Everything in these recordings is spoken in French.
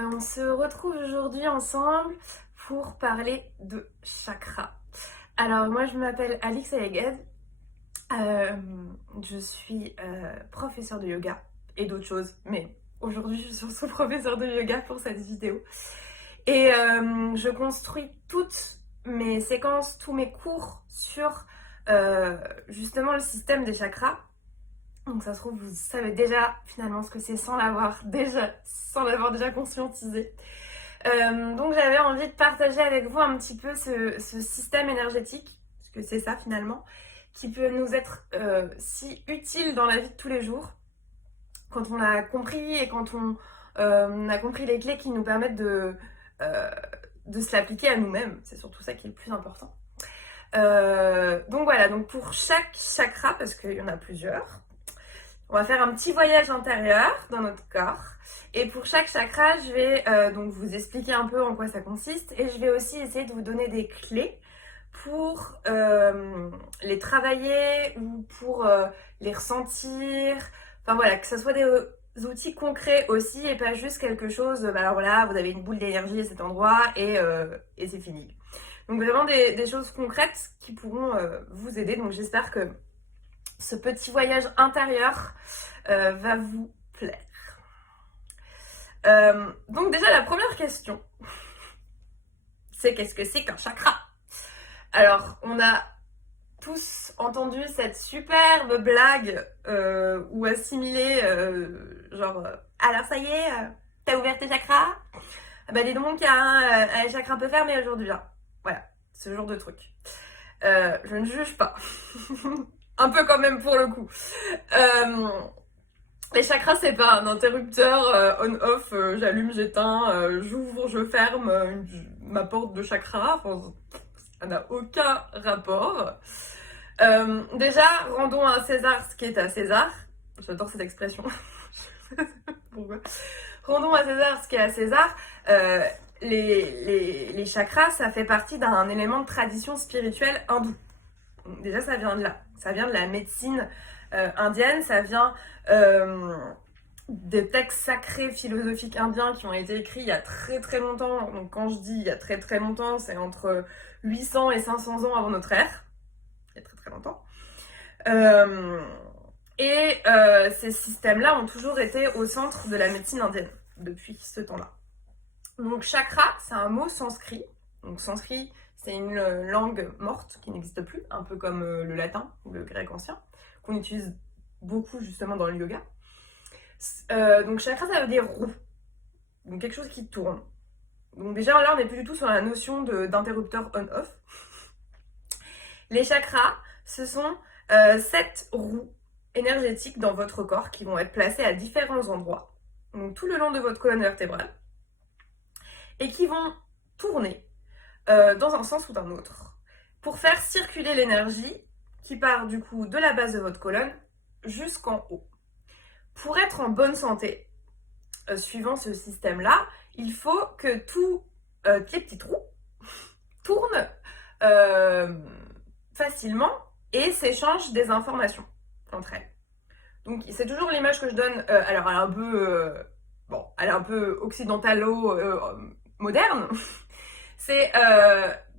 On se retrouve aujourd'hui ensemble pour parler de chakras. Alors moi je m'appelle Alix Ayeged, je suis professeure de yoga et d'autres choses, mais aujourd'hui je suis surtout professeure de yoga pour cette vidéo. Et je construis toutes mes séquences, tous mes cours sur justement le système des chakras. Donc ça se trouve, vous savez déjà finalement ce que c'est sans l'avoir déjà conscientisé. Donc j'avais envie de partager avec vous un petit peu ce système énergétique, parce que c'est ça finalement, qui peut nous être si utile dans la vie de tous les jours, quand on l'a compris et quand on a compris les clés qui nous permettent de se l'appliquer à nous-mêmes. C'est surtout ça qui est le plus important. Donc voilà, donc pour chaque chakra, parce qu'il y en a plusieurs, on va faire un petit voyage intérieur dans notre corps. Et pour chaque chakra, je vais donc vous expliquer un peu en quoi ça consiste. Et je vais aussi essayer de vous donner des clés pour les travailler ou pour les ressentir. Enfin voilà, que ce soit des outils concrets aussi et pas juste quelque chose, bah alors voilà, vous avez une boule d'énergie à cet endroit et c'est fini. Donc vraiment des choses concrètes qui pourront vous aider. Donc j'espère que ce petit voyage intérieur va vous plaire. Donc déjà la première question, c'est qu'est-ce que c'est qu'un chakra? Alors on a tous entendu cette superbe blague ou assimilée genre alors ça y est, t'as ouvert tes chakras? Bah dis donc, un chakra un peu fermé aujourd'hui. Hein. Voilà, ce genre de truc. Je ne juge pas. Un peu quand même pour le coup. Les chakras, c'est pas un interrupteur on-off, j'allume, j'éteins, j'ouvre, je ferme ma porte de chakra. Enfin, ça n'a aucun rapport. Déjà, rendons à César ce qui est à César. J'adore cette expression. Pourquoi? Rendons à César ce qui est à César. Les chakras, ça fait partie d'un élément de tradition spirituelle hindoue. Déjà, ça vient de là. Ça vient de la médecine indienne, ça vient des textes sacrés philosophiques indiens qui ont été écrits il y a très très longtemps. Donc quand je dis il y a très très longtemps, c'est entre 800 et 500 ans avant notre ère. Il y a très très longtemps. Ces systèmes-là ont toujours été au centre de la médecine indienne depuis ce temps-là. Donc chakra, c'est un mot sanskrit. Donc sanskrit, c'est une langue morte qui n'existe plus, un peu comme le latin ou le grec ancien, qu'on utilise beaucoup justement dans le yoga. Donc chakra, ça veut dire roue, donc quelque chose qui tourne. Donc déjà là, on n'est plus du tout sur la notion d'interrupteur on-off. Les chakras, ce sont 7 roues énergétiques dans votre corps qui vont être placées à différents endroits, donc tout le long de votre colonne vertébrale, et qui vont tourner dans un sens ou d'un autre pour faire circuler l'énergie qui part du coup de la base de votre colonne jusqu'en haut. Pour être en bonne santé, suivant ce système-là, il faut que tous les petits trous tournent facilement et s'échangent des informations entre elles. Donc c'est toujours l'image que je donne, alors elle est un peu occidentalo-moderne. C'est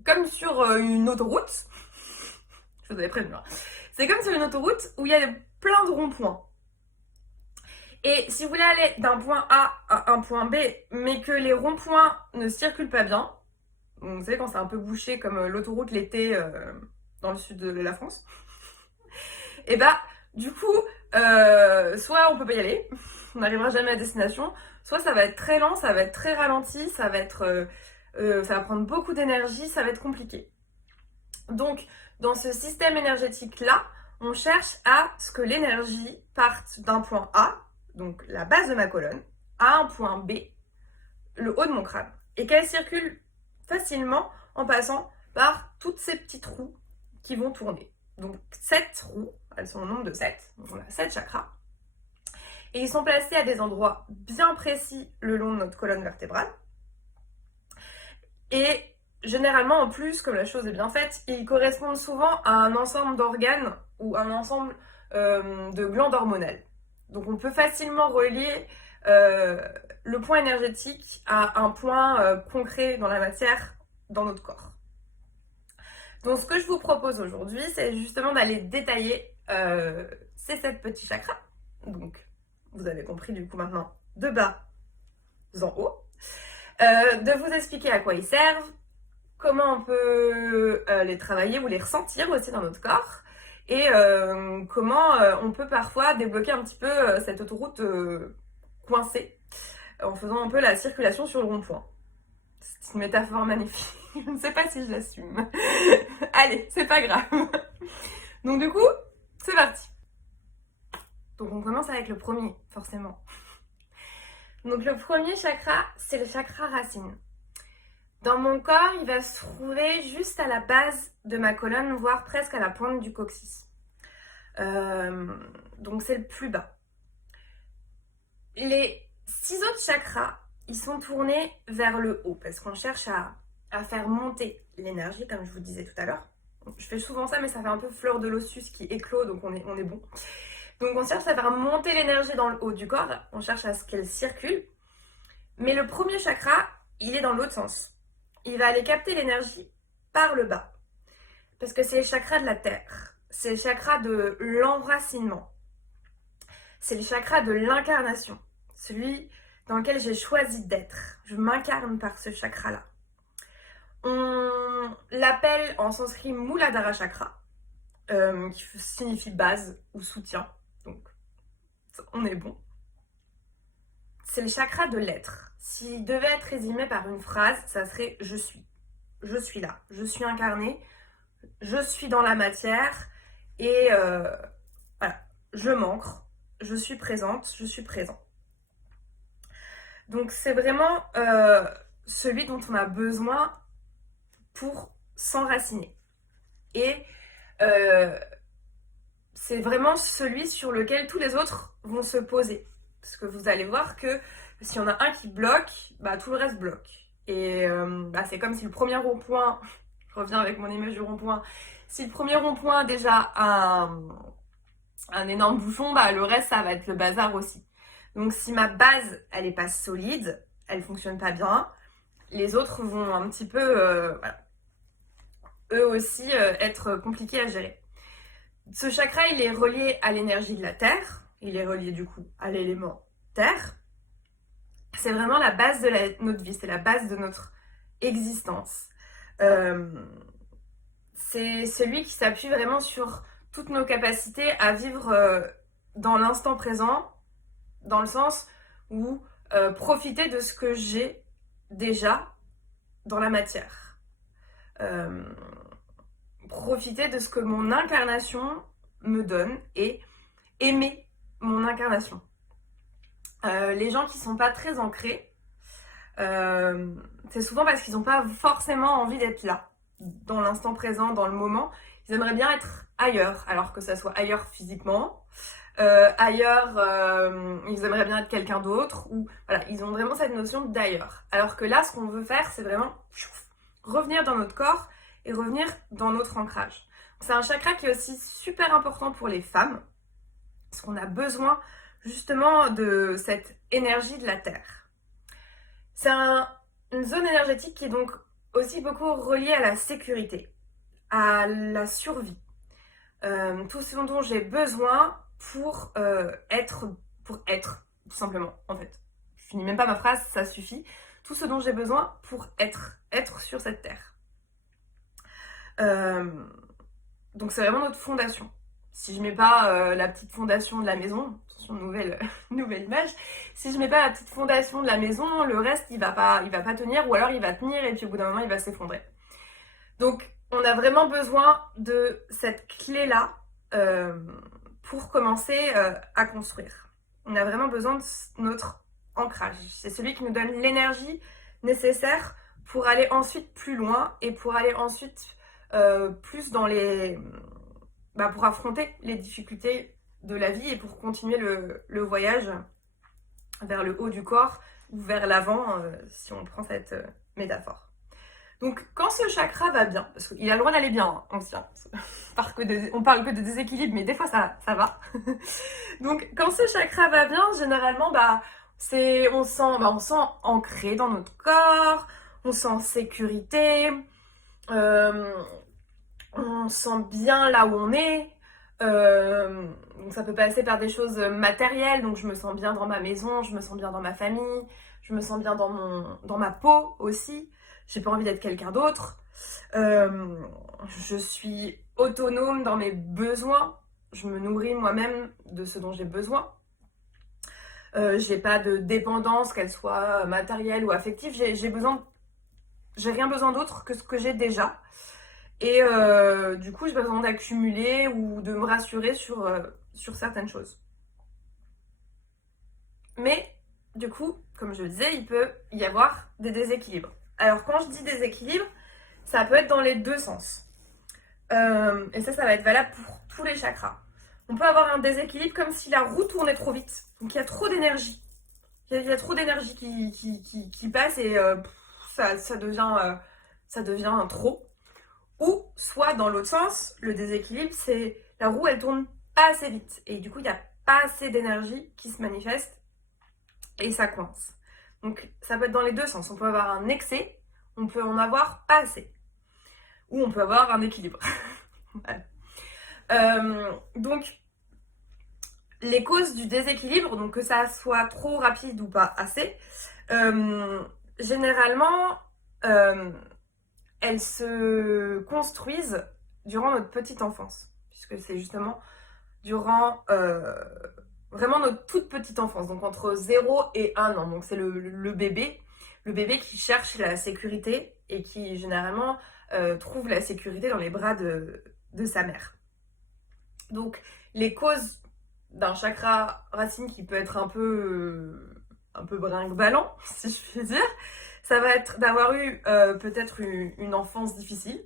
comme sur une autoroute, je vous avais prévenu, hein. C'est comme sur une autoroute où il y a plein de ronds-points. Et si vous voulez aller d'un point A à un point B, mais que les ronds-points ne circulent pas bien, vous savez quand c'est un peu bouché comme l'autoroute l'été dans le sud de la France, et bah du coup, soit on peut pas y aller, on n'arrivera jamais à destination, soit ça va être très lent, ça va être très ralenti, ça va prendre beaucoup d'énergie, ça va être compliqué. Donc, dans ce système énergétique-là, on cherche à ce que l'énergie parte d'un point A, donc la base de ma colonne, à un point B, le haut de mon crâne, et qu'elle circule facilement en passant par toutes ces petites roues qui vont tourner. Donc 7 roues, elles sont au nombre de 7, donc on a 7 chakras, et ils sont placés à des endroits bien précis le long de notre colonne vertébrale. Et généralement, en plus, comme la chose est bien faite, ils correspondent souvent à un ensemble d'organes ou un ensemble de glandes hormonales. Donc on peut facilement relier le point énergétique à un point concret dans la matière, dans notre corps. Donc ce que je vous propose aujourd'hui, c'est justement d'aller détailler ces 7 petits chakras. Donc vous avez compris du coup maintenant de bas en haut. De vous expliquer à quoi ils servent, comment on peut les travailler ou les ressentir aussi dans notre corps, et comment on peut parfois débloquer un petit peu cette autoroute coincée en faisant un peu la circulation sur le rond-point. C'est une métaphore magnifique. Je ne sais pas si je l'assume. Allez, c'est pas grave. Donc du coup, c'est parti. Donc on commence avec le premier, forcément. Donc le premier chakra, c'est le chakra racine. Dans mon corps, il va se trouver juste à la base de ma colonne, voire presque à la pointe du coccyx. Donc c'est le plus bas. Les 6 autres chakras, ils sont tournés vers le haut parce qu'on cherche à faire monter l'énergie, comme je vous disais tout à l'heure. Je fais souvent ça, mais ça fait un peu fleur de lotus qui éclot, donc on est bon. Donc on cherche à faire monter l'énergie dans le haut du corps, on cherche à ce qu'elle circule. Mais le premier chakra, il est dans l'autre sens. Il va aller capter l'énergie par le bas. Parce que c'est le chakra de la terre. C'est le chakra de l'enracinement. C'est le chakra de l'incarnation. Celui dans lequel j'ai choisi d'être. Je m'incarne par ce chakra-là. On l'appelle en sanskrit Muladhara chakra, qui signifie base ou soutien. Donc, on est bon. C'est le chakra de l'être. S'il devait être résumé par une phrase, ça serait « je suis ». Je suis là, je suis incarnée, je suis dans la matière et voilà, je m'ancre, je suis présente, je suis présent. Donc c'est vraiment celui dont on a besoin pour s'enraciner. Et c'est vraiment celui sur lequel tous les autres vont se poser. Parce que vous allez voir que s'il y en a un qui bloque, bah, tout le reste bloque. Et bah, c'est comme si le premier rond-point, je reviens avec mon image du rond-point, si le premier rond-point déjà a un énorme bouchon, bah, le reste ça va être le bazar aussi. Donc si ma base elle est pas solide, elle fonctionne pas bien, les autres vont un petit peu, voilà, eux aussi être compliqués à gérer. Ce chakra il est relié à l'énergie de la terre, il est relié du coup à l'élément terre. C'est vraiment la base de notre vie, c'est la base de notre existence. C'est celui qui s'appuie vraiment sur toutes nos capacités à vivre dans l'instant présent, dans le sens où profiter de ce que j'ai déjà dans la matière. Profiter de ce que mon incarnation me donne et aimer mon incarnation. Les gens qui sont pas très ancrés, c'est souvent parce qu'ils n'ont pas forcément envie d'être là, dans l'instant présent, dans le moment. Ils aimeraient bien être ailleurs, alors que ça soit ailleurs physiquement, ailleurs, ils aimeraient bien être quelqu'un d'autre, ou voilà, ils ont vraiment cette notion d'ailleurs. Alors que là, ce qu'on veut faire, c'est vraiment revenir dans notre corps et revenir dans notre ancrage. C'est un chakra qui est aussi super important pour les femmes, parce qu'on a besoin justement de cette énergie de la terre. C'est une zone énergétique qui est donc aussi beaucoup reliée à la sécurité, à la survie. Tout ce dont j'ai besoin pour être, tout simplement, en fait. Je finis même pas ma phrase, ça suffit. Tout ce dont j'ai besoin pour être sur cette terre. Donc c'est vraiment notre fondation. Si je mets pas la petite fondation de la maison, attention, nouvelle image, si je mets pas la petite fondation de la maison, le reste il va pas tenir, ou alors il va tenir et puis au bout d'un moment il va s'effondrer. Donc on a vraiment besoin de cette clé-là pour commencer à construire. On a vraiment besoin de notre ancrage. C'est celui qui nous donne l'énergie nécessaire pour aller ensuite plus loin et pour aller ensuite plus dans pour affronter les difficultés de la vie et pour continuer le voyage vers le haut du corps ou vers l'avant, si on prend cette métaphore. Donc, quand ce chakra va bien, parce qu'il a le droit d'aller bien, hein, on parle que de déséquilibre, mais des fois ça va. Donc, quand ce chakra va bien, généralement, on se sent ancré dans notre corps, on se sent en sécurité, euh, on se sent bien là où on est. Donc ça peut passer par des choses matérielles, donc je me sens bien dans ma maison, je me sens bien dans ma famille, je me sens bien dans ma peau aussi. J'ai pas envie d'être quelqu'un d'autre. Euh, je suis autonome dans mes besoins. Je me nourris moi-même de ce dont j'ai besoin. J'ai pas de dépendance, qu'elle soit matérielle ou affective. J'ai rien besoin d'autre que ce que j'ai déjà. Et du coup, j'ai pas besoin d'accumuler ou de me rassurer sur certaines choses. Mais du coup, comme je le disais, il peut y avoir des déséquilibres. Alors quand je dis déséquilibre, ça peut être dans les deux sens. Et ça va être valable pour tous les chakras. On peut avoir un déséquilibre comme si la roue tournait trop vite. Donc il y a trop d'énergie. Il y a trop d'énergie qui passe et ça devient trop. Ou soit dans l'autre sens, le déséquilibre, c'est la roue, elle tourne pas assez vite. Et du coup, il n'y a pas assez d'énergie qui se manifeste et ça coince. Donc ça peut être dans les deux sens. On peut avoir un excès, on peut en avoir pas assez. Ou on peut avoir un équilibre. Voilà. Donc les causes du déséquilibre, donc que ça soit trop rapide ou pas assez, généralement, elles se construisent durant notre petite enfance, puisque c'est justement durant vraiment notre toute petite enfance, donc entre 0 et 1 an. Donc c'est le bébé qui cherche la sécurité et qui généralement trouve la sécurité dans les bras de sa mère. Donc les causes d'un chakra racine qui peut être un peu brinque-ballant, si je puis dire, ça va être d'avoir eu peut-être une enfance difficile.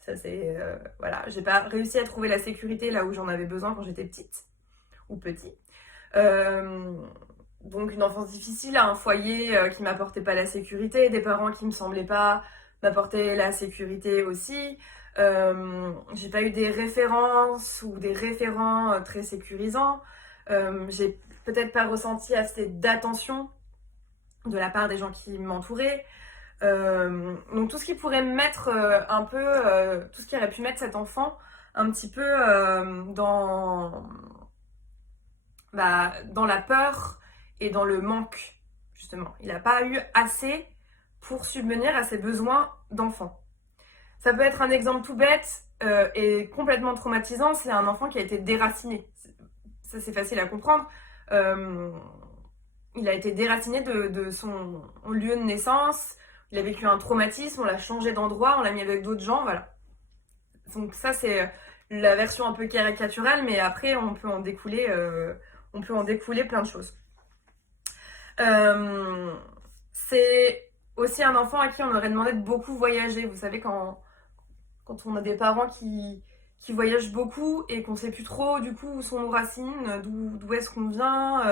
Ça c'est voilà, j'ai pas réussi à trouver la sécurité là où j'en avais besoin quand j'étais petite ou petit. Donc une enfance difficile, un foyer qui m'apportait pas la sécurité, des parents qui me semblaient pas m'apporter la sécurité aussi. J'ai pas eu des références ou des référents très sécurisants. J'ai peut-être pas ressenti assez d'attention de la part des gens qui m'entouraient. Donc tout ce qui pourrait me mettre un peu, tout ce qui aurait pu mettre cet enfant un petit peu dans la peur et dans le manque, justement. Il n'a pas eu assez pour subvenir à ses besoins d'enfant. Ça peut être un exemple tout bête et complètement traumatisant, c'est un enfant qui a été déraciné. Ça, c'est facile à comprendre. Il a été déraciné de son lieu de naissance, il a vécu un traumatisme, on l'a changé d'endroit, on l'a mis avec d'autres gens, voilà. Donc ça, c'est la version un peu caricaturale, mais après, on peut en découler plein de choses. C'est aussi un enfant à qui on aurait demandé de beaucoup voyager. Vous savez, quand on a des parents qui voyagent beaucoup et qu'on ne sait plus trop du coup où sont nos racines, d'où est-ce qu'on vient.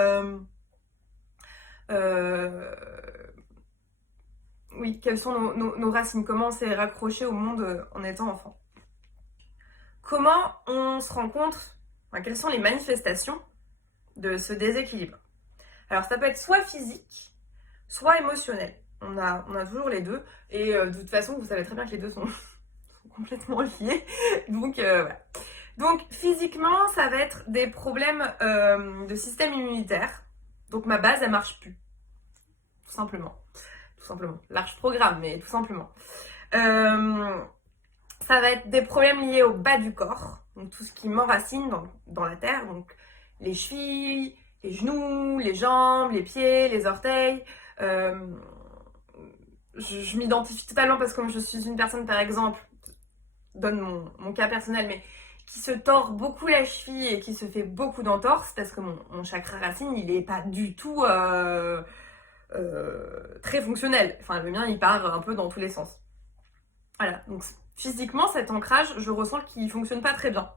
Oui, quelles sont nos racines, comment on s'est raccroché au monde en étant enfant. Comment on se rend compte, quelles sont les manifestations de ce déséquilibre? Alors ça peut être soit physique, soit émotionnel. On a toujours les deux, et de toute façon, vous savez très bien que les deux sont complètement liés. Donc voilà. Donc physiquement, ça va être des problèmes de système immunitaire. Donc ma base, elle marche plus. Tout simplement. Tout simplement. Large programme, mais tout simplement. Ça va être des problèmes liés au bas du corps. Donc tout ce qui m'enracine dans la terre. Donc les chevilles, les genoux, les jambes, les pieds, les orteils. Je m'identifie totalement parce que comme je suis une personne, par exemple, donne mon cas personnel, mais qui se tord beaucoup la cheville et qui se fait beaucoup d'entorses, parce que mon chakra racine, il est pas du tout très fonctionnel. Enfin, le mien, il part un peu dans tous les sens. Voilà, donc physiquement, cet ancrage, je ressens qu'il fonctionne pas très bien.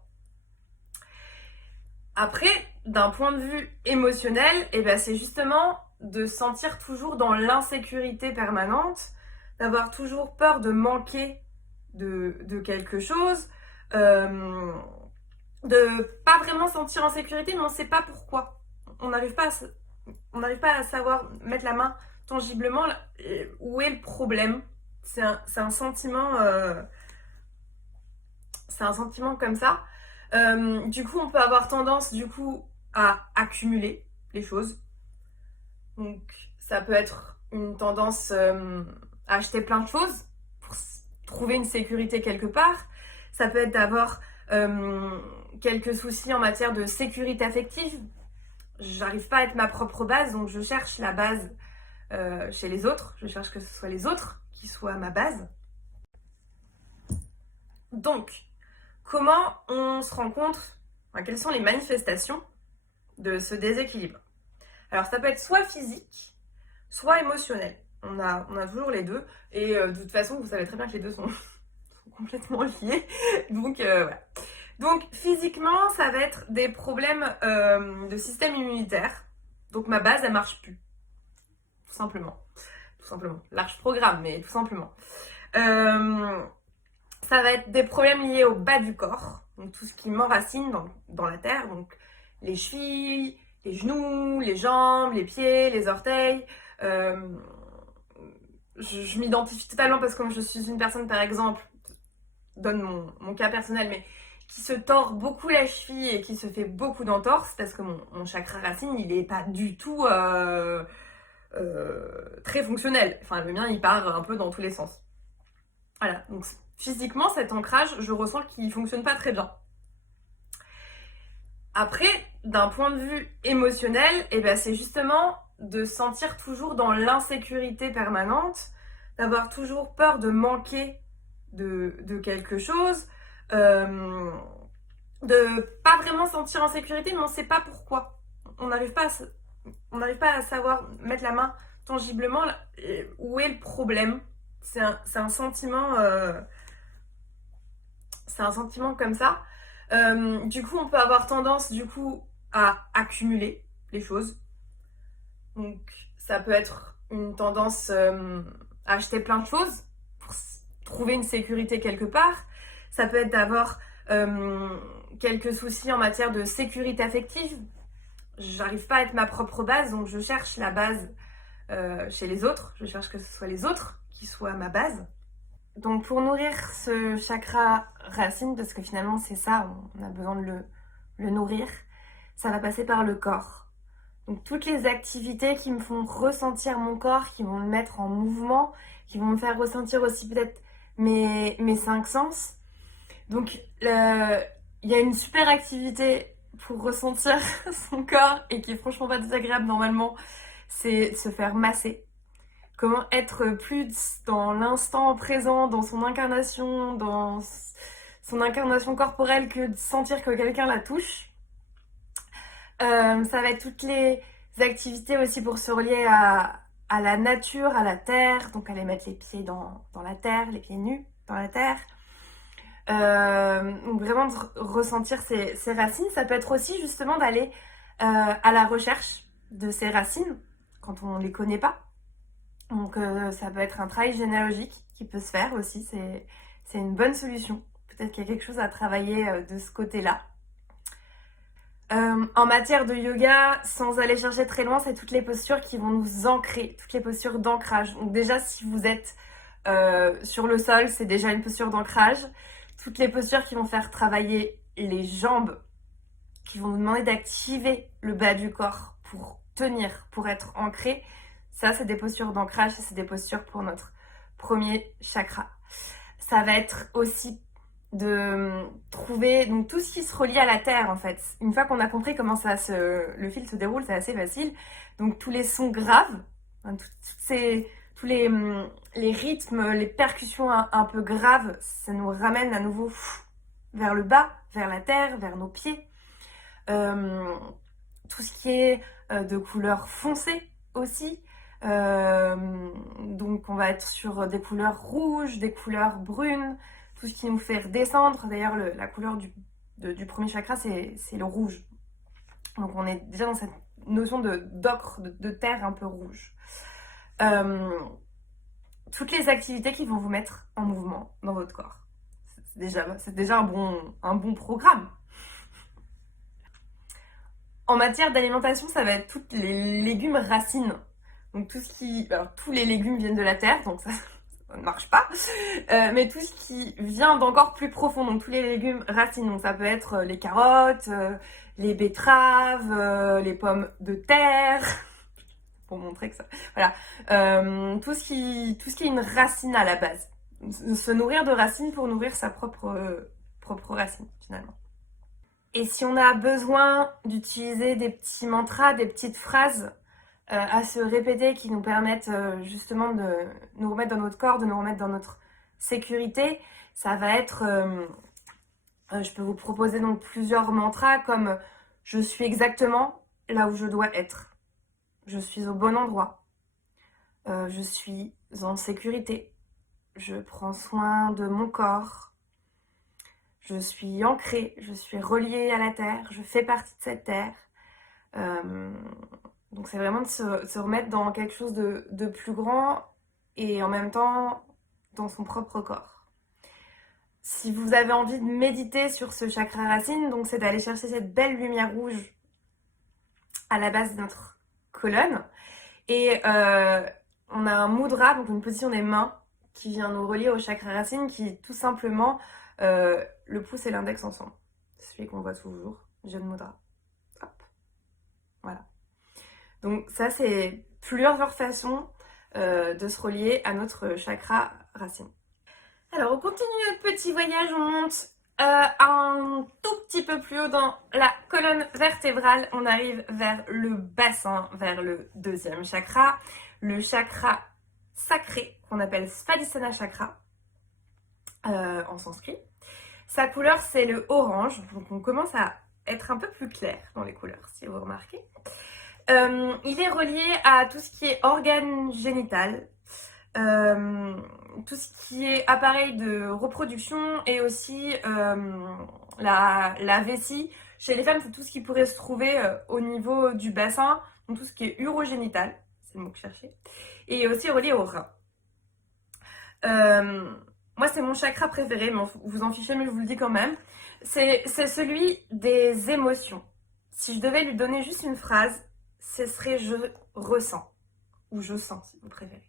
Après, d'un point de vue émotionnel, c'est justement de se sentir toujours dans l'insécurité permanente, d'avoir toujours peur de manquer de quelque chose, de pas vraiment sentir en sécurité, mais on ne sait pas pourquoi. On n'arrive pas on n'arrive pas à savoir mettre la main tangiblement où est le problème. C'est un sentiment, c'est un sentiment comme ça. Du coup, on peut avoir tendance du coup à accumuler les choses. Donc, ça peut être une tendance à acheter plein de choses pour trouver une sécurité quelque part. Ça peut être d'avoir quelques soucis en matière de sécurité affective. J'arrive pas à être ma propre base, donc je cherche la base chez les autres. Je cherche que ce soit les autres qui soient ma base. Donc, comment on se rend compte, enfin, quelles sont les manifestations de ce déséquilibre? Alors, ça peut être soit physique, soit émotionnel. On a toujours les deux. Et de toute façon, vous savez très bien que les deux sont complètement liés. Donc, voilà. Donc, physiquement, ça va être des problèmes de système immunitaire. Donc, ma base, elle marche plus. Tout simplement. Tout simplement. Large programme, mais tout simplement. Ça va être des problèmes liés au bas du corps. Donc, tout ce qui m'enracine dans la terre. Donc, les chevilles, les genoux, les jambes, les pieds, les orteils. Je m'identifie totalement parce que comme je suis une personne, par exemple, donne mon cas personnel, mais qui se tord beaucoup la cheville et qui se fait beaucoup d'entorses parce que mon chakra racine, il est pas du tout très fonctionnel. Enfin, le mien, il part un peu dans tous les sens. Voilà, donc physiquement, cet ancrage, je ressens qu'il fonctionne pas très bien. Après, d'un point de vue émotionnel, c'est justement de se sentir toujours dans l'insécurité permanente, d'avoir toujours peur de manquer de quelque chose, de pas vraiment se sentir en sécurité, mais on ne sait pas pourquoi. On n'arrive pas à savoir mettre la main tangiblement où est le problème. C'est un sentiment, comme ça. Du coup, on peut avoir tendance du coup à accumuler les choses. Donc, ça peut être une tendance à acheter plein de choses pour trouver une sécurité quelque part. Ça peut être d'avoir quelques soucis en matière de sécurité affective. J'arrive pas à être ma propre base, donc je cherche la base chez les autres. Je cherche que ce soit les autres qui soient ma base. Donc pour nourrir ce chakra racine, parce que finalement c'est ça, on a besoin de le nourrir, ça va passer par le corps. Donc toutes les activités qui me font ressentir mon corps, qui vont me mettre en mouvement, qui vont me faire ressentir aussi peut-être mes cinq sens. Donc il y a une super activité pour ressentir son corps et qui est franchement pas désagréable normalement, c'est de se faire masser. Comment être plus dans l'instant présent, dans son incarnation, dans son incarnation corporelle, que de sentir que quelqu'un la touche. Ça va être toutes les activités aussi pour se relier à la nature, à la terre. Donc aller mettre les pieds dans la terre, les pieds nus dans la terre. Donc vraiment de ressentir ses racines. Ça peut être aussi justement d'aller à la recherche de ses racines quand on ne les connaît pas. Donc ça peut être un travail généalogique qui peut se faire aussi, c'est une bonne solution. Peut-être qu'il y a quelque chose à travailler de ce côté-là. En matière de yoga, sans aller chercher très loin, c'est toutes les postures qui vont nous ancrer, toutes les postures d'ancrage. Donc déjà, si vous êtes sur le sol, c'est déjà une posture d'ancrage. Toutes les postures qui vont faire travailler les jambes, qui vont nous demander d'activer le bas du corps pour tenir, pour être ancré. Ça, c'est des postures d'ancrage, c'est des postures pour notre premier chakra. Ça va être aussi de trouver donc tout ce qui se relie à la terre en fait. Une fois qu'on a compris comment le fil se déroule, c'est assez facile. Donc tous les sons graves, hein, tous les rythmes, les percussions un peu graves, ça nous ramène à nouveau vers le bas, vers la terre, vers nos pieds. Tout ce qui est de couleur foncée aussi. Donc on va être sur des couleurs rouges, des couleurs brunes, tout ce qui nous fait redescendre. D'ailleurs la couleur du premier chakra c'est le rouge. Donc on est déjà dans cette notion d'ocre, de terre un peu rouge. Toutes les activités qui vont vous mettre en mouvement dans votre corps. C'est déjà un bon programme. En matière d'alimentation, ça va être tous les légumes racines. Donc tout ce qui... Alors, tous les légumes viennent de la terre, donc ça ne marche pas. Mais tout ce qui vient d'encore plus profond, donc tous les légumes racines. Donc ça peut être les carottes, les betteraves, les pommes de terre. Pour montrer que ça... Voilà. Tout ce qui est une racine à la base. Se nourrir de racines pour nourrir sa propre racine, finalement. Et si on a besoin d'utiliser des petits mantras, des petites phrases à se répéter qui nous permettent justement de nous remettre dans notre corps, de nous remettre dans notre sécurité, ça va être... je peux vous proposer donc plusieurs mantras comme « Je suis exactement là où je dois être »,« Je suis au bon endroit »,« Je suis en sécurité »,« Je prends soin de mon corps », je suis ancrée, je suis reliée à la terre, je fais partie de cette terre. Donc c'est vraiment de se remettre dans quelque chose de plus grand et en même temps dans son propre corps. Si vous avez envie de méditer sur ce chakra racine, donc c'est d'aller chercher cette belle lumière rouge à la base de notre colonne. Et on a un mudra, donc une position des mains qui vient nous relier au chakra racine, qui est tout simplement le pouce et l'index ensemble. C'est celui qu'on voit toujours, Jan Mudra. Hop. Voilà. Donc ça, c'est plusieurs façons de se relier à notre chakra racine. Alors, on continue notre petit voyage, on monte un tout petit peu plus haut dans la colonne vertébrale. On arrive vers le bassin, vers le deuxième chakra, le chakra sacré, qu'on appelle Svadhisthana chakra en sanskrit. Sa couleur, c'est le orange, donc on commence à être un peu plus clair dans les couleurs, si vous remarquez. Il est relié à tout ce qui est organe génital, tout ce qui est appareil de reproduction et aussi la vessie. Chez les femmes, c'est tout ce qui pourrait se trouver au niveau du bassin, donc tout ce qui est urogénital, c'est le mot que je cherchais, et aussi relié au rein. Moi, c'est mon chakra préféré, mais vous en fichez, mais je vous le dis quand même. C'est celui des émotions. Si je devais lui donner juste une phrase, ce serait « je ressens » ou « je sens » si vous préférez.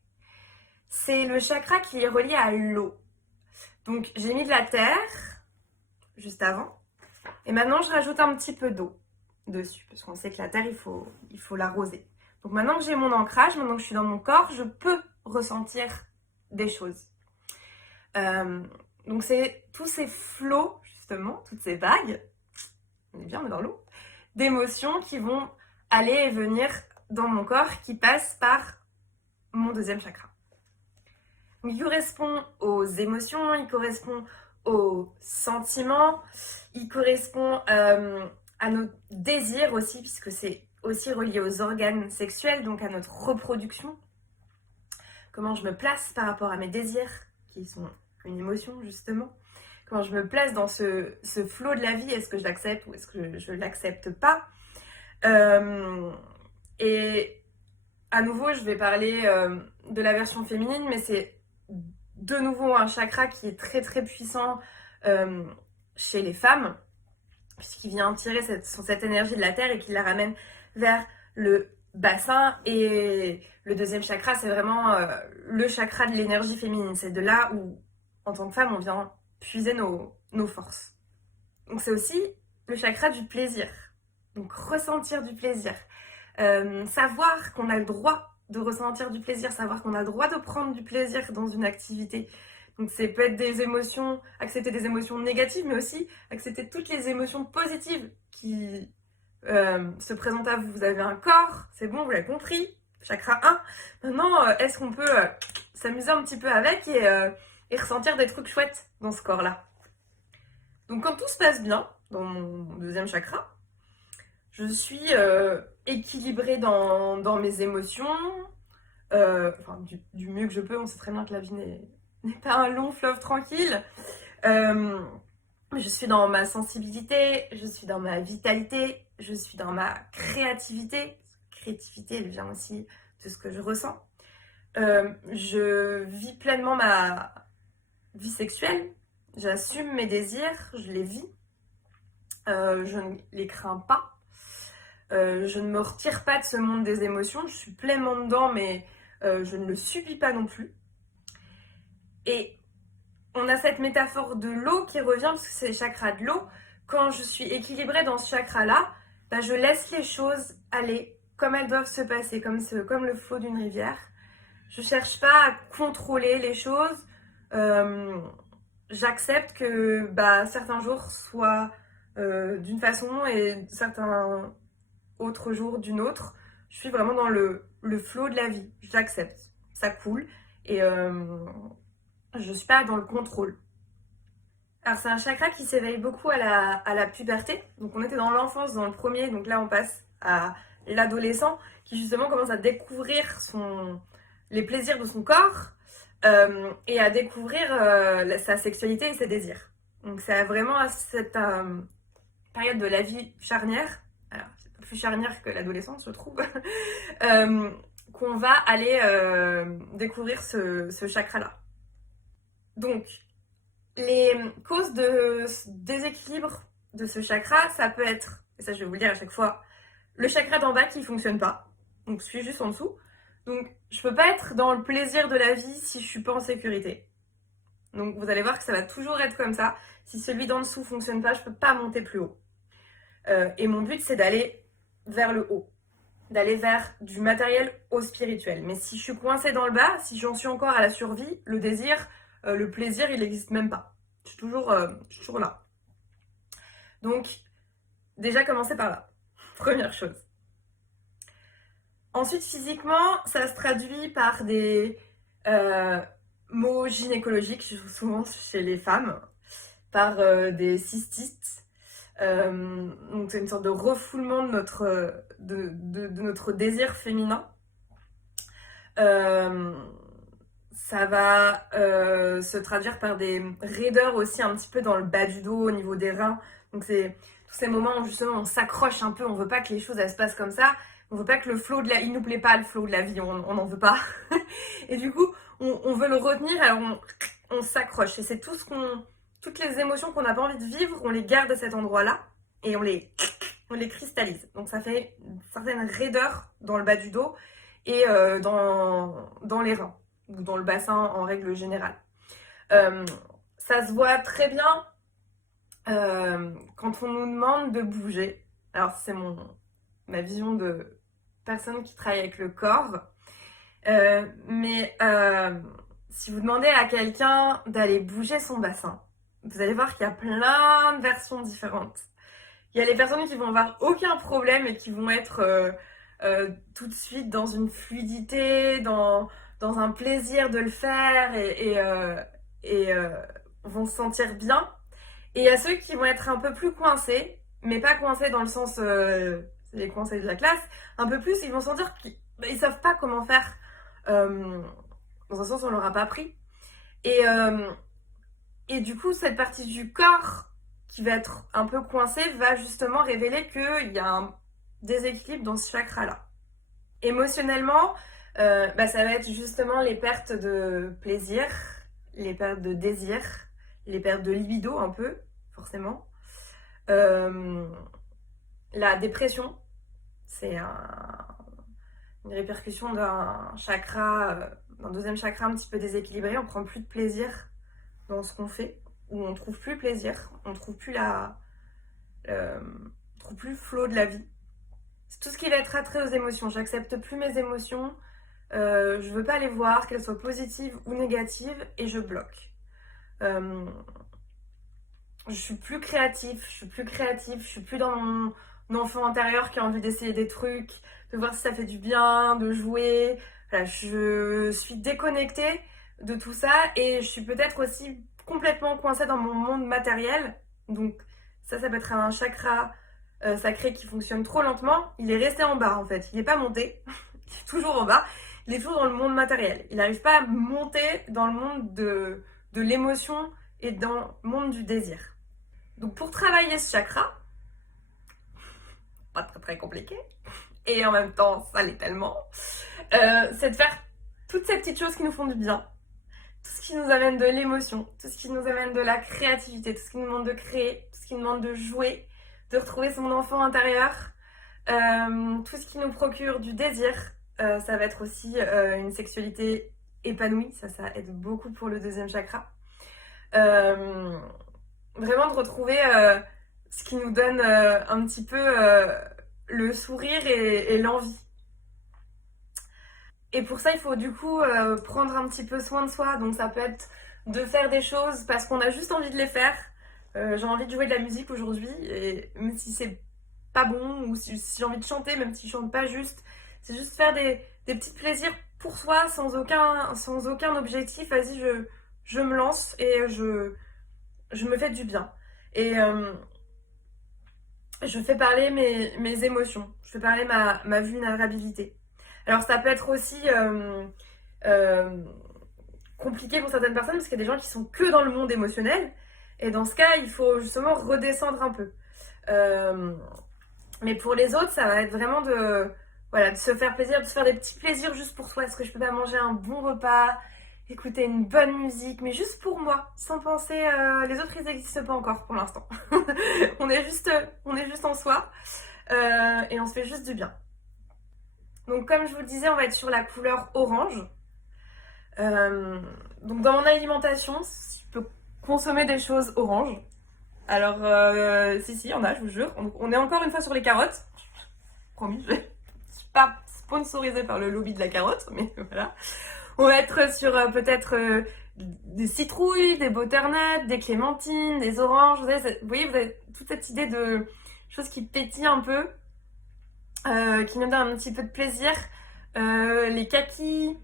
C'est le chakra qui est relié à l'eau. Donc, j'ai mis de la terre juste avant. Et maintenant, je rajoute un petit peu d'eau dessus. Parce qu'on sait que la terre, il faut l'arroser. Donc, maintenant que j'ai mon ancrage, maintenant que je suis dans mon corps, je peux ressentir des choses. Donc, c'est tous ces flots, justement, toutes ces vagues, on est bien dans l'eau, d'émotions qui vont aller et venir dans mon corps, qui passent par mon deuxième chakra. Il correspond aux émotions, il correspond aux sentiments, il correspond à nos désirs aussi, puisque c'est aussi relié aux organes sexuels, donc à notre reproduction. Comment je me place par rapport à mes désirs, qui sont une émotion justement. Comment je me place dans ce flot de la vie, est-ce que je l'accepte ou est-ce que je ne l'accepte pas. Et à nouveau, je vais parler de la version féminine, mais c'est de nouveau un chakra qui est très très puissant chez les femmes, puisqu'il vient tirer cette énergie de la terre et qui la ramène vers le bassin. Et le deuxième chakra, c'est vraiment le chakra de l'énergie féminine. C'est de là où, en tant que femme, on vient puiser nos forces. Donc c'est aussi le chakra du plaisir. Donc ressentir du plaisir. Savoir qu'on a le droit de ressentir du plaisir, savoir qu'on a le droit de prendre du plaisir dans une activité. Donc ça peut être des émotions, accepter des émotions négatives, mais aussi accepter toutes les émotions positives qui se présentent à vous. Vous avez un corps, c'est bon, vous l'avez compris, chakra 1. Maintenant, est-ce qu'on peut s'amuser un petit peu avec et ressentir des trucs chouettes dans ce corps-là? Donc quand tout se passe bien, dans mon deuxième chakra, je suis équilibrée dans mes émotions, enfin, du mieux que je peux. On sait très bien que la vie n'est pas un long fleuve tranquille. Je suis dans ma sensibilité, je suis dans ma vitalité, je suis dans ma créativité. Créativité, elle vient aussi de ce que je ressens. Je vis pleinement ma vie sexuelle. J'assume mes désirs, je les vis. Je ne les crains pas. Je ne me retire pas de ce monde des émotions, je suis pleinement dedans, mais je ne le subis pas non plus. Et on a cette métaphore de l'eau qui revient, parce que c'est les chakras de l'eau. Quand je suis équilibrée dans ce chakra-là, bah, je laisse les choses aller comme elles doivent se passer, comme le flot d'une rivière. Je cherche pas à contrôler les choses. J'accepte que bah, certains jours soient d'une façon et certains autres jours d'une autre. Je suis vraiment dans le flot de la vie. J'accepte. Ça coule. Et je suis pas dans le contrôle. Alors c'est un chakra qui s'éveille beaucoup à la puberté. Donc on était dans l'enfance, dans le premier. Donc là on passe à l'adolescent qui justement commence à découvrir les plaisirs de son corps et à découvrir sa sexualité et ses désirs. Donc c'est vraiment à cette période de la vie charnière, alors c'est pas plus charnière que l'adolescence je trouve, qu'on va aller découvrir ce chakra-là. Donc les causes de déséquilibre de ce chakra, ça peut être, et ça je vais vous le dire à chaque fois, le chakra d'en bas qui fonctionne pas, donc je suis juste en dessous. Donc je peux pas être dans le plaisir de la vie si je suis pas en sécurité. Donc vous allez voir que ça va toujours être comme ça. Si celui d'en dessous fonctionne pas, je peux pas monter plus haut. Et mon but c'est d'aller vers le haut, d'aller vers du matériel au spirituel. Mais si je suis coincée dans le bas, si j'en suis encore à la survie, le désir, le plaisir, il n'existe même pas. Je suis toujours là. Donc, déjà commencer par là. Première chose. Ensuite, physiquement, ça se traduit par des maux gynécologiques, souvent chez les femmes, par des cystites. Donc c'est une sorte de refoulement de notre désir féminin. Ça va se traduire par des raideurs aussi un petit peu dans le bas du dos, au niveau des reins. Donc c'est tous ces moments où justement on s'accroche un peu, on veut pas que les choses elles se passent comme ça. On veut pas que le flot de la... Il nous plaît pas le flot de la vie, on n'en veut pas. Et du coup, on veut le retenir, alors on s'accroche. Et c'est toutes les émotions qu'on n'a pas envie de vivre, on les garde à cet endroit-là et on les cristallise. Donc ça fait une certaine raideur dans le bas du dos et dans les reins, ou dans le bassin en règle générale. Ça se voit très bien quand on nous demande de bouger. Alors c'est ma vision de personne qui travaille avec le corps. Mais si vous demandez à quelqu'un d'aller bouger son bassin, vous allez voir qu'il y a plein de versions différentes. Il y a les personnes qui vont avoir aucun problème et qui vont être tout de suite dans une fluidité, dans un plaisir de le faire et vont se sentir bien. Et il y a ceux qui vont être un peu plus coincés, mais pas coincés dans le sens c'est les coincés de la classe, un peu plus, ils vont sentir qu'ils savent pas comment faire. Dans un sens, on leur a pas appris. Et du coup, cette partie du corps qui va être un peu coincée va justement révéler qu'il y a un déséquilibre dans ce chakra-là. Émotionnellement, ça va être justement les pertes de plaisir, les pertes de désir, les pertes de libido un peu, forcément. La dépression, c'est une répercussion d'un chakra, d'un deuxième chakra un petit peu déséquilibré. On prend plus de plaisir dans ce qu'on fait, ou on trouve plus plaisir, on trouve plus trouve plus le flow de la vie. C'est tout ce qui va être attrait aux émotions. J'accepte plus mes émotions, je veux pas les voir, qu'elles soient positives ou négatives, et je bloque. Je suis plus créative, je suis plus dans mon enfant intérieur qui a envie d'essayer des trucs, de voir si ça fait du bien, de jouer. Voilà, je suis déconnectée de tout ça et je suis peut-être aussi complètement coincée dans mon monde matériel. Donc ça peut être un chakra sacré qui fonctionne trop lentement. Il est resté en bas en fait, il n'est pas monté, il est toujours en bas. Il est toujours dans le monde matériel. Il n'arrive pas à monter dans le monde de l'émotion et dans le monde du désir. Donc pour travailler ce chakra, pas très très compliqué, et en même temps ça l'est tellement, c'est de faire toutes ces petites choses qui nous font du bien, tout ce qui nous amène de l'émotion, tout ce qui nous amène de la créativité, tout ce qui nous demande de créer, tout ce qui nous demande de jouer, de retrouver son enfant intérieur, Tout ce qui nous procure du désir, ça va être aussi une sexualité épanouie, ça aide beaucoup pour le deuxième chakra. Vraiment de retrouver ce qui nous donne un petit peu le sourire et l'envie. Et pour ça, il faut du coup prendre un petit peu soin de soi. Donc ça peut être de faire des choses parce qu'on a juste envie de les faire. J'ai envie de jouer de la musique aujourd'hui, et même si c'est pas bon, ou si j'ai envie de chanter, même si je chante pas juste, c'est juste faire des petits plaisirs pour soi, sans aucun objectif. Vas-y, je me lance et je me fais du bien. Et je fais parler mes émotions, je fais parler ma vulnérabilité. Alors ça peut être aussi euh, compliqué pour certaines personnes parce qu'il y a des gens qui sont que dans le monde émotionnel. Et dans ce cas, il faut justement redescendre un peu. Euh, mais pour les autres, ça va être vraiment voilà, de se faire plaisir, de se faire des petits plaisirs juste pour soi. Est-ce que je peux pas manger un bon repas, écouter une bonne musique, mais juste pour moi, sans penser. Les autres, ils n'existent pas encore pour l'instant. on est juste en soi et on se fait juste du bien. Donc, comme je vous le disais, on va être sur la couleur orange. Donc, dans mon alimentation, je peux consommer des choses oranges. Alors, si, il y en a, je vous jure. On est encore une fois sur les carottes. Promis, je suis pas sponsorisée par le lobby de la carotte, mais voilà. On va être sur peut-être des citrouilles, des butternuts, des clémentines, des oranges. Vous voyez, vous avez toute cette idée de choses qui pétillent un peu, qui nous donnent un petit peu de plaisir. Les kakis,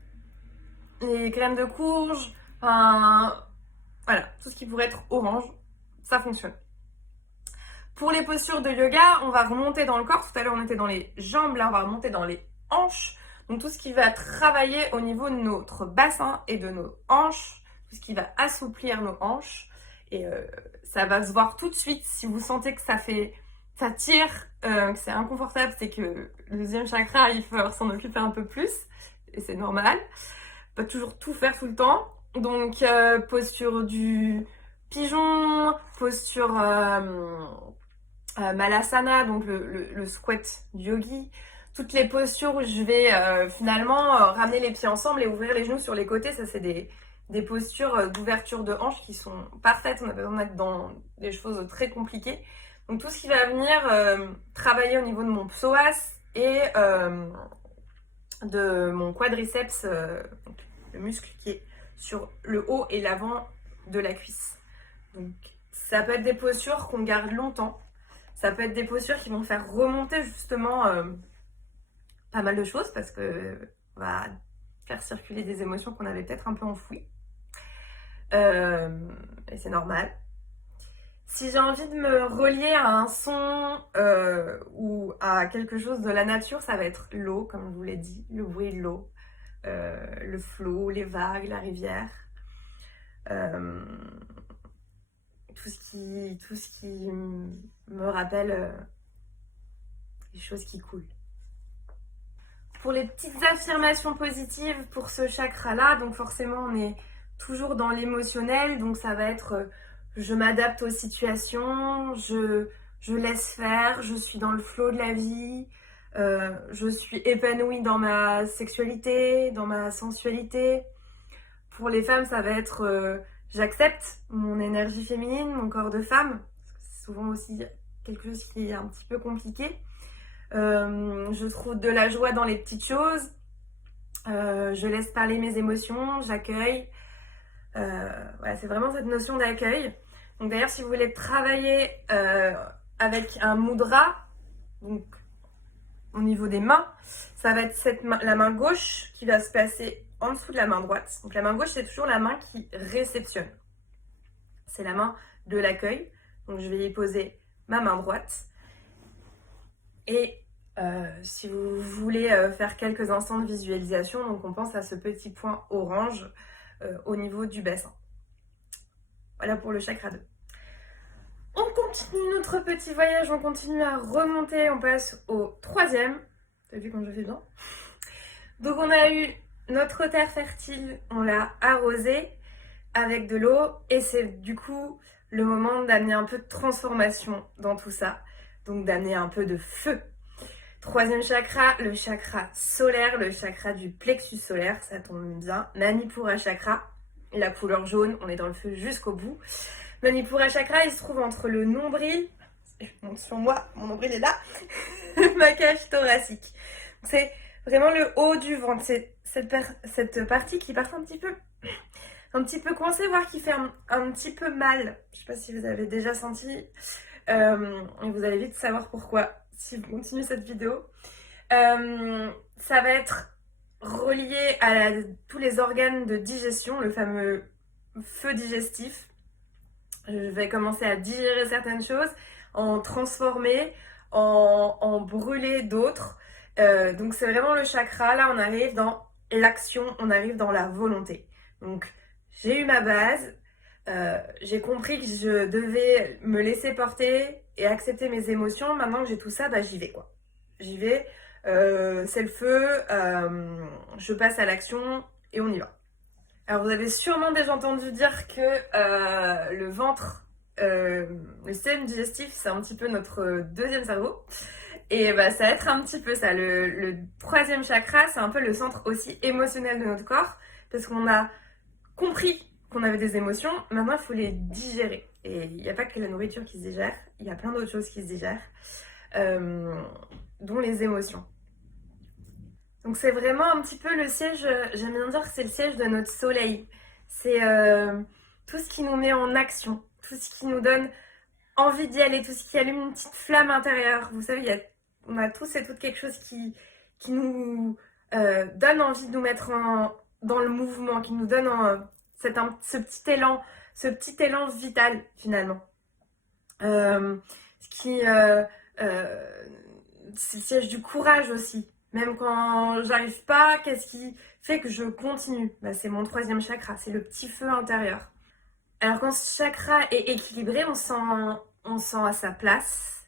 les crèmes de courge, enfin, voilà, tout ce qui pourrait être orange, ça fonctionne. Pour les postures de yoga, on va remonter dans le corps. Tout à l'heure, on était dans les jambes, là, on va remonter dans les hanches. Donc, tout ce qui va travailler au niveau de notre bassin et de nos hanches, tout ce qui va assouplir nos hanches. Et ça va se voir tout de suite si vous sentez que ça tire, que c'est inconfortable, c'est que le deuxième chakra, il faut s'en occuper un peu plus. Et c'est normal. Pas toujours tout faire tout le temps. Donc, posture du pigeon, posture Malasana, donc le squat du yogi, toutes les postures où je vais finalement ramener les pieds ensemble et ouvrir les genoux sur les côtés. Ça, c'est des postures d'ouverture de hanches qui sont parfaites. On a besoin d'être dans des choses très compliquées. Donc tout ce qui va venir travailler au niveau de mon psoas et de mon quadriceps, donc le muscle qui est sur le haut et l'avant de la cuisse. Donc ça peut être des postures qu'on garde longtemps. Ça peut être des postures qui vont faire remonter justement pas mal de choses parce que on va faire circuler des émotions qu'on avait peut-être un peu enfouies. Et c'est normal. Si j'ai envie de me relier à un son ou à quelque chose de la nature, ça va être l'eau, comme je vous l'ai dit, le bruit de l'eau, le flot, les vagues, la rivière. Tout ce qui me rappelle les choses qui coulent. Pour les petites affirmations positives pour ce chakra-là, donc forcément on est toujours dans l'émotionnel, donc ça va être je m'adapte aux situations, je laisse faire, je suis dans le flot de la vie, je suis épanouie dans ma sexualité, dans ma sensualité. Pour les femmes, ça va être j'accepte mon énergie féminine, mon corps de femme, parce que c'est souvent aussi quelque chose qui est un petit peu compliqué. Je trouve de la joie dans les petites choses. Je laisse parler mes émotions, j'accueille. Voilà, c'est vraiment cette notion d'accueil. Donc d'ailleurs, si vous voulez travailler avec un mudra, donc au niveau des mains, ça va être la main gauche qui va se placer en dessous de la main droite. Donc la main gauche, c'est toujours la main qui réceptionne. C'est la main de l'accueil. Donc je vais y poser ma main droite. Et si vous voulez faire quelques instants de visualisation, donc on pense à ce petit point orange au niveau du bassin. Voilà pour le chakra 2. On continue notre petit voyage, on continue à remonter, on passe au troisième. T'as vu comme je fais bien? Donc on a eu notre terre fertile, on l'a arrosée avec de l'eau et c'est du coup le moment d'amener un peu de transformation dans tout ça. Donc d'amener un peu de feu. Troisième chakra, le chakra solaire, le chakra du plexus solaire, ça tombe bien. Manipura chakra, la couleur jaune, on est dans le feu jusqu'au bout. Manipura chakra, il se trouve entre le nombril, donc sur moi, mon nombril est là, ma cage thoracique. C'est vraiment le haut du ventre, c'est cette partie qui est parfois un petit peu coincée, voire qui fait un petit peu mal. Je sais pas si vous avez déjà senti, et vous allez vite savoir pourquoi si vous continuez cette vidéo. Ça va être relié à tous les organes de digestion, le fameux feu digestif. Je vais commencer à digérer certaines choses, en transformer, en brûler d'autres. Donc c'est vraiment le chakra, là on arrive dans l'action, on arrive dans la volonté. Donc j'ai eu ma base, j'ai compris que je devais me laisser porter et accepter mes émotions. Maintenant que j'ai tout ça, bah j'y vais quoi. J'y vais, c'est le feu, je passe à l'action et on y va. Alors vous avez sûrement déjà entendu dire que le ventre, le système digestif, c'est un petit peu notre deuxième cerveau. Et bah, ça va être un petit peu ça. Le troisième chakra, c'est un peu le centre aussi émotionnel de notre corps, parce qu'on a compris qu'on avait des émotions, maintenant il faut les digérer. Et il n'y a pas que la nourriture qui se digère, il y a plein d'autres choses qui se digèrent, dont les émotions. Donc c'est vraiment un petit peu le siège, j'aime bien dire que c'est le siège de notre soleil. C'est tout ce qui nous met en action, tout ce qui nous donne envie d'y aller, tout ce qui allume une petite flamme intérieure. Vous savez, on a tous et toutes quelque chose qui nous donne envie de nous mettre dans le mouvement, qui nous donne ce petit élan vital finalement. C'est le siège du courage aussi. Même quand j'arrive pas, qu'est-ce qui fait que je continue? Bah, c'est mon troisième chakra, c'est le petit feu intérieur. Alors quand ce chakra est équilibré, on sent à sa place.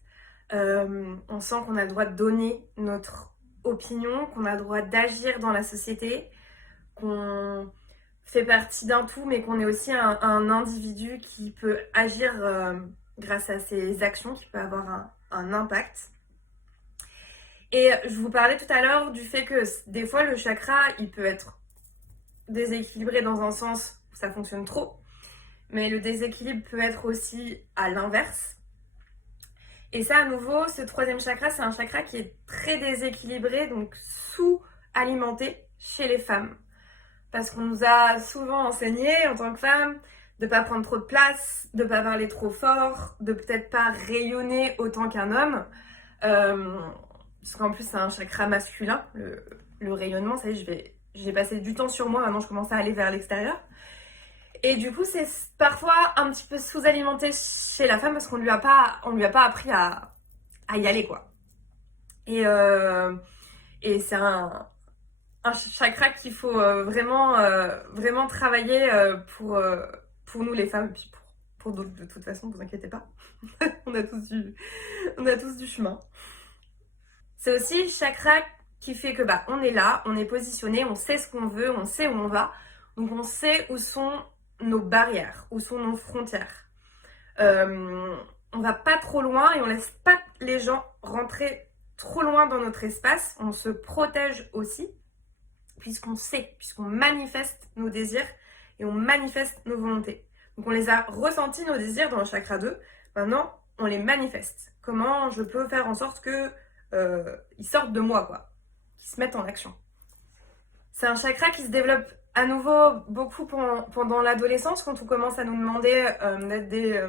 On sent qu'on a le droit de donner notre opinion, qu'on a le droit d'agir dans la société, qu'on fait partie d'un tout, mais qu'on est aussi un individu qui peut agir grâce à ses actions, qui peut avoir un impact. Et je vous parlais tout à l'heure du fait que des fois le chakra, il peut être déséquilibré dans un sens où ça fonctionne trop, mais le déséquilibre peut être aussi à l'inverse. Et ça, à nouveau, ce troisième chakra, c'est un chakra qui est très déséquilibré, donc sous-alimenté chez les femmes. Parce qu'on nous a souvent enseigné, en tant que femme, de ne pas prendre trop de place, de ne pas parler trop fort, de peut-être pas rayonner autant qu'un homme. Parce qu'en plus, c'est un chakra masculin, le rayonnement. Ça y est, j'ai passé du temps sur moi, maintenant je commence à aller vers l'extérieur. Et du coup, c'est parfois un petit peu sous-alimenté chez la femme parce qu'on lui a pas appris à y aller, quoi. Et c'est un chakra qu'il faut vraiment travailler pour nous les femmes, et puis pour d'autres de toute façon, ne vous inquiétez pas. on a tous du chemin. C'est aussi le chakra qui fait que bah, on est là, on est positionné, on sait ce qu'on veut, on sait où on va. Donc on sait où sont nos barrières, où sont nos frontières. On va pas trop loin et on laisse pas les gens rentrer trop loin dans notre espace. On se protège aussi, puisqu'on sait, puisqu'on manifeste nos désirs et on manifeste nos volontés. Donc on les a ressentis, nos désirs, dans le chakra 2. Maintenant, on les manifeste. Comment je peux faire en sorte que ils sortent de moi, quoi, qu'ils se mettent en action. C'est un chakra qui se développe à nouveau beaucoup pendant l'adolescence, quand on commence à nous demander d'être des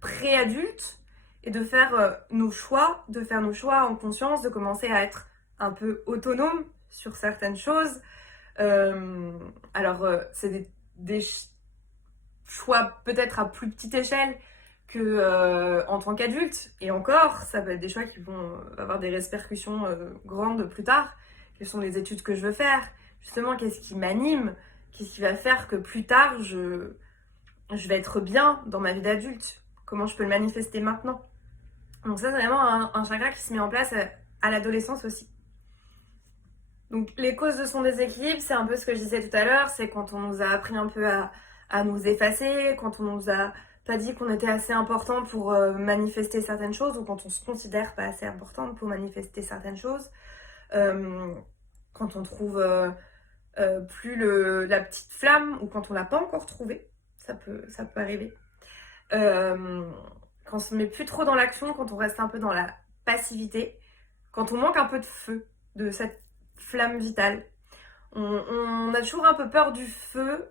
pré-adultes et de faire nos choix, en conscience, de commencer à être un peu autonome sur certaines choses. C'est des choix peut-être à plus petite échelle que en tant qu'adulte, et encore, ça peut être des choix qui vont avoir des répercussions grandes plus tard. Quelles sont les études que je veux faire? Justement, qu'est-ce qui m'anime? Qu'est-ce qui va faire que plus tard, je vais être bien dans ma vie d'adulte? Comment je peux le manifester maintenant? Donc ça, c'est vraiment un chakra qui se met en place à l'adolescence aussi. Donc les causes de son déséquilibre, c'est un peu ce que je disais tout à l'heure, c'est quand on nous a appris un peu à nous effacer, quand on nous a pas dit qu'on était assez important pour manifester certaines choses, ou quand on se considère pas assez importante pour manifester certaines choses. Quand on trouve plus la petite flamme, ou quand on l'a pas encore trouvée, ça peut arriver. Quand on se met plus trop dans l'action, quand on reste un peu dans la passivité, quand on manque un peu de feu, de cette flamme vitale. On a toujours un peu peur du feu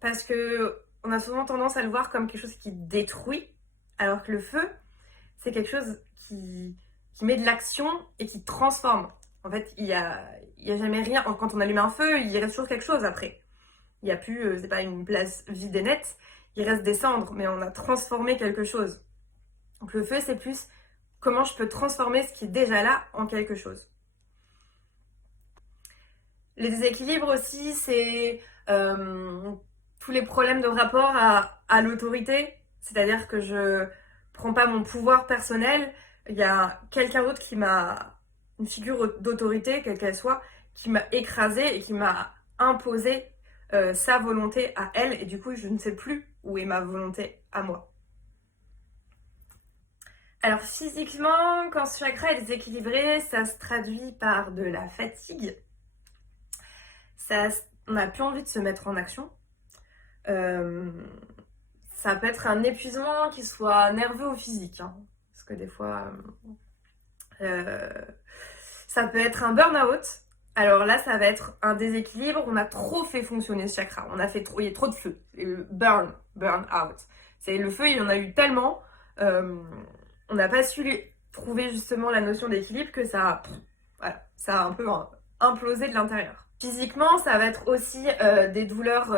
parce que on a souvent tendance à le voir comme quelque chose qui détruit, alors que le feu, c'est quelque chose qui met de l'action et qui transforme. En fait, il y a jamais rien. Quand on allume un feu, il reste toujours quelque chose après. Il n'y a plus, c'est pas une place vide et nette, il reste des cendres, mais on a transformé quelque chose. Donc le feu, c'est plus comment je peux transformer ce qui est déjà là en quelque chose. Les déséquilibres aussi, c'est tous les problèmes de rapport à l'autorité. C'est-à-dire que je prends pas mon pouvoir personnel. Il y a quelqu'un d'autre qui m'a, une figure d'autorité, quelle qu'elle soit, qui m'a écrasée et qui m'a imposé sa volonté à elle. Et du coup, je ne sais plus où est ma volonté à moi. Alors physiquement, quand ce chakra est déséquilibré, ça se traduit par de la fatigue. On n'a plus envie de se mettre en action. Ça peut être un épuisement qui soit nerveux ou physique, hein, parce que des fois, ça peut être un burn-out. Alors là, ça va être un déséquilibre. On a trop fait fonctionner ce chakra. Il y a trop de feu. Burn-out. C'est le feu, il y en a eu tellement. On n'a pas su trouver justement la notion d'équilibre que ça a un peu implosé de l'intérieur. Physiquement, ça va être aussi des douleurs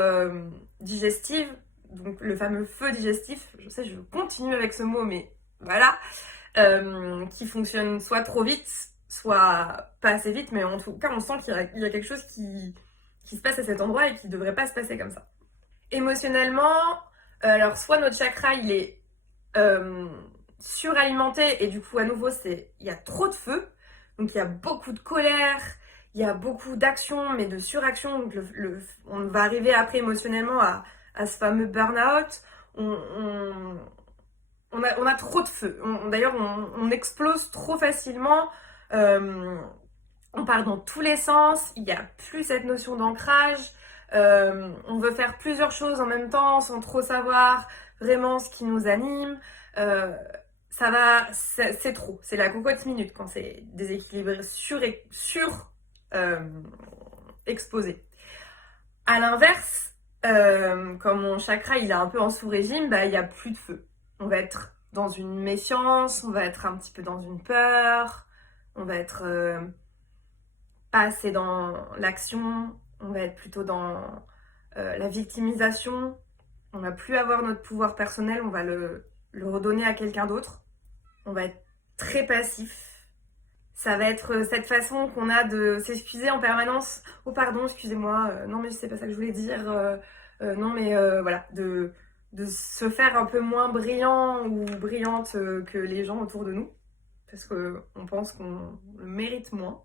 digestives, donc le fameux feu digestif. Je sais, je continue avec ce mot, mais voilà, qui fonctionne soit trop vite, soit pas assez vite, mais en tout cas, on sent qu'il y a quelque chose qui se passe à cet endroit et qui devrait pas se passer comme ça. Émotionnellement, alors soit notre chakra, il est suralimenté, et du coup, à nouveau, il y a trop de feu, donc il y a beaucoup de colère, il y a beaucoup d'action, mais de suraction. Donc on va arriver après émotionnellement à ce fameux burn-out. On a trop de feu. D'ailleurs, on explose trop facilement. On parle dans tous les sens. Il n'y a plus cette notion d'ancrage. On veut faire plusieurs choses en même temps sans trop savoir vraiment ce qui nous anime. C'est trop. C'est la cocotte minute quand c'est déséquilibré, exposé. À l'inverse, comme mon chakra il est un peu en sous-régime, il n'y a plus de feu. On va être dans une méfiance, on va être un petit peu dans une peur, on va être pas assez dans l'action, on va être plutôt dans la victimisation. On va plus avoir notre pouvoir personnel, on va le redonner à quelqu'un d'autre. On va être très passif. Ça va être cette façon qu'on a de s'excuser en permanence. Oh pardon, excusez-moi, non mais c'est pas ça que je voulais dire. Non mais voilà, de se faire un peu moins brillant ou brillante que les gens autour de nous. Parce qu'on pense qu'on le mérite moins.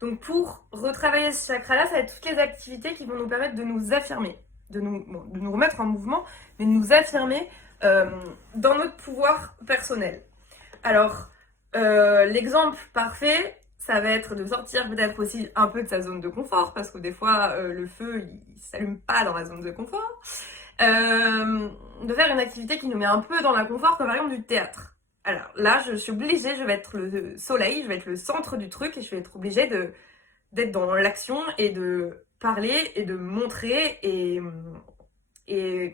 Donc pour retravailler ce chakra-là, ça va être toutes les activités qui vont nous permettre de nous affirmer. De nous remettre en mouvement, mais de nous affirmer dans notre pouvoir personnel. Alors, l'exemple parfait, ça va être de sortir peut-être aussi un peu de sa zone de confort, parce que des fois, le feu, il s'allume pas dans la zone de confort. De faire une activité qui nous met un peu dans l'inconfort, comme par exemple du théâtre. Alors là, je suis obligée, je vais être le soleil, je vais être le centre du truc, et je vais être obligée d'être dans l'action et de parler et de montrer et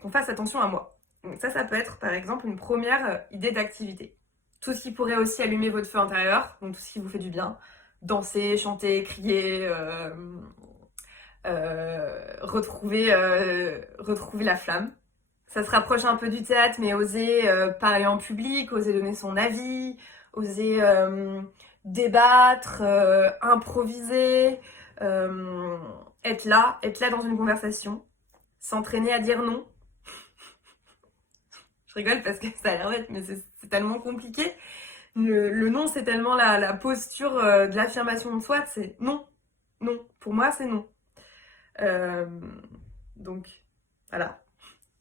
qu'on fasse attention à moi. Donc ça peut être par exemple une première idée d'activité. Tout ce qui pourrait aussi allumer votre feu intérieur, donc tout ce qui vous fait du bien. Danser, chanter, crier, retrouver la flamme. Ça se rapproche un peu du théâtre, mais oser parler en public, oser donner son avis, oser débattre, improviser, être là dans une conversation, s'entraîner à dire non. Je rigole parce que ça a l'air bête, mais c'est tellement compliqué. Le non, c'est tellement la posture de l'affirmation de soi, c'est non, non. Pour moi, c'est non. Donc, voilà,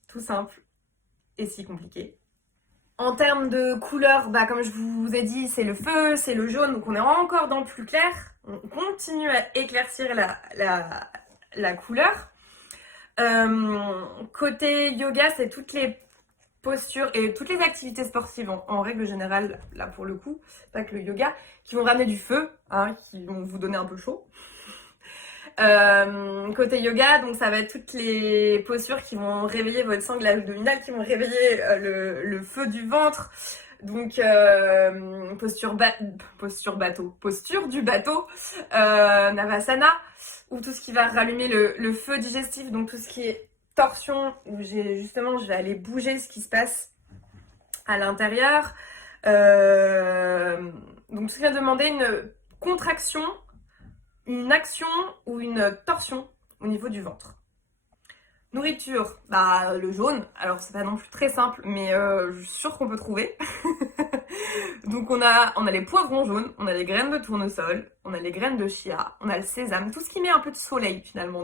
tout simple. et si compliqué. En termes de couleurs, bah, comme je vous ai dit, c'est le feu, c'est le jaune, donc on est encore dans le plus clair. On continue à éclaircir la couleur. Côté yoga, c'est toutes les postures et toutes les activités sportives en règle générale, là pour le coup, pas que le yoga, qui vont ramener du feu, hein, qui vont vous donner un peu chaud. Côté yoga, donc ça va être toutes les postures qui vont réveiller votre sangle abdominale, qui vont réveiller le feu du ventre. Donc posture du bateau, Navasana, ou tout ce qui va rallumer le feu digestif, donc tout ce qui est torsion, où je vais aller bouger ce qui se passe à l'intérieur. Donc ce qui va demander une contraction, une action ou une torsion au niveau du ventre. Nourriture, bah le jaune, alors c'est pas non plus très simple, mais je suis sûre qu'on peut trouver. Donc on a les poivrons jaunes, on a les graines de tournesol, on a les graines de chia, on a le sésame, tout ce qui met un peu de soleil finalement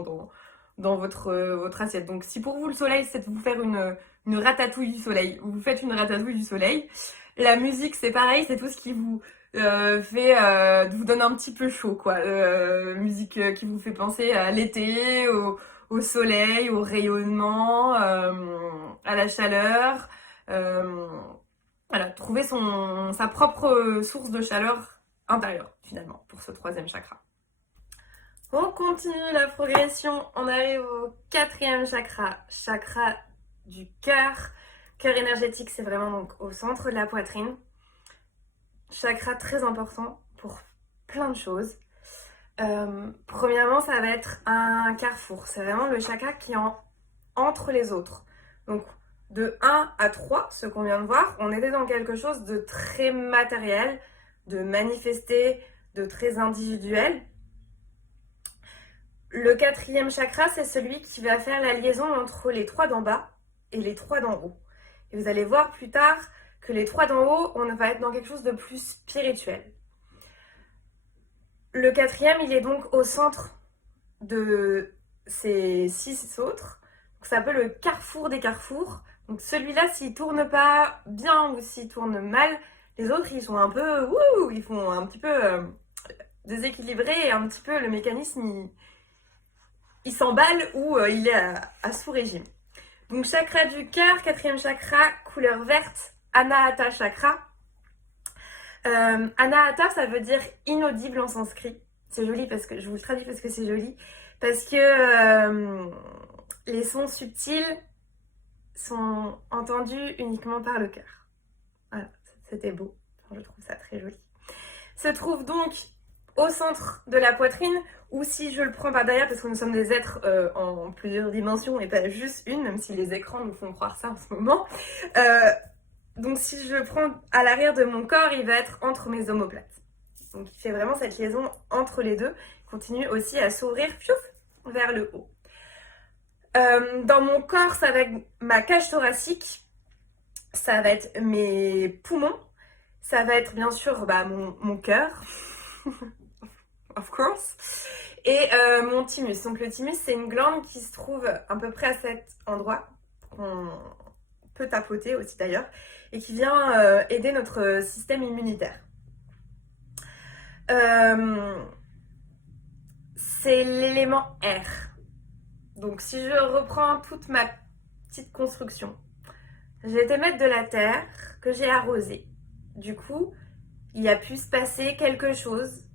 dans votre assiette. Donc si pour vous le soleil c'est de vous faire une ratatouille du soleil, vous faites une ratatouille du soleil. La musique c'est pareil, c'est tout ce qui vous vous donne un petit peu chaud quoi. Musique qui vous fait penser à l'été, au soleil, au rayonnement, à la chaleur. Voilà, trouver sa propre source de chaleur intérieure finalement pour ce troisième chakra. On continue la progression, on arrive au quatrième chakra, chakra du cœur. Cœur énergétique, c'est vraiment donc au centre de la poitrine. Chakra très important pour plein de choses. Premièrement, ça va être un carrefour. C'est vraiment le chakra qui est entre les autres. Donc, de 1 à 3, ce qu'on vient de voir, on était dans quelque chose de très matériel, de manifesté, de très individuel. Le quatrième chakra, c'est celui qui va faire la liaison entre les 3 d'en bas et les 3 d'en haut. Et vous allez voir plus tard que les 3 d'en haut, on va être dans quelque chose de plus spirituel. Le quatrième, il est donc au centre de ces 6 autres. Donc, c'est un peu le carrefour des carrefours. Donc celui-là, s'il tourne pas bien ou s'il tourne mal, les autres, ils sont un peu... ils font un petit peu déséquilibrés et un petit peu le mécanisme, il s'emballe ou il est à sous-régime. Donc chakra du cœur, quatrième chakra, couleur verte, Anahata chakra. Anahata, ça veut dire inaudible en sanskrit. C'est joli parce que je vous le traduis parce que c'est joli. Parce que les sons subtils sont entendus uniquement par le cœur. Voilà, c'était beau. Je trouve ça très joli. Se trouve donc au centre de la poitrine, ou si je le prends par derrière, parce que nous sommes des êtres en plusieurs dimensions et pas juste une, même si les écrans nous font croire ça en ce moment. Donc si je le prends à l'arrière de mon corps, il va être entre mes omoplates. Donc il fait vraiment cette liaison entre les deux. Il continue aussi à s'ouvrir vers le haut. Dans mon corps, ça va être ma cage thoracique, ça va être mes poumons, ça va être bien sûr mon cœur, of course, et mon thymus. Donc le thymus, c'est une glande qui se trouve à peu près à cet endroit, qu'on peut tapoter aussi d'ailleurs, et qui vient aider notre système immunitaire. C'est l'élément air. Donc si je reprends toute ma petite construction, j'ai été mettre de la terre que j'ai arrosée. Du coup, il a pu se passer quelque chose,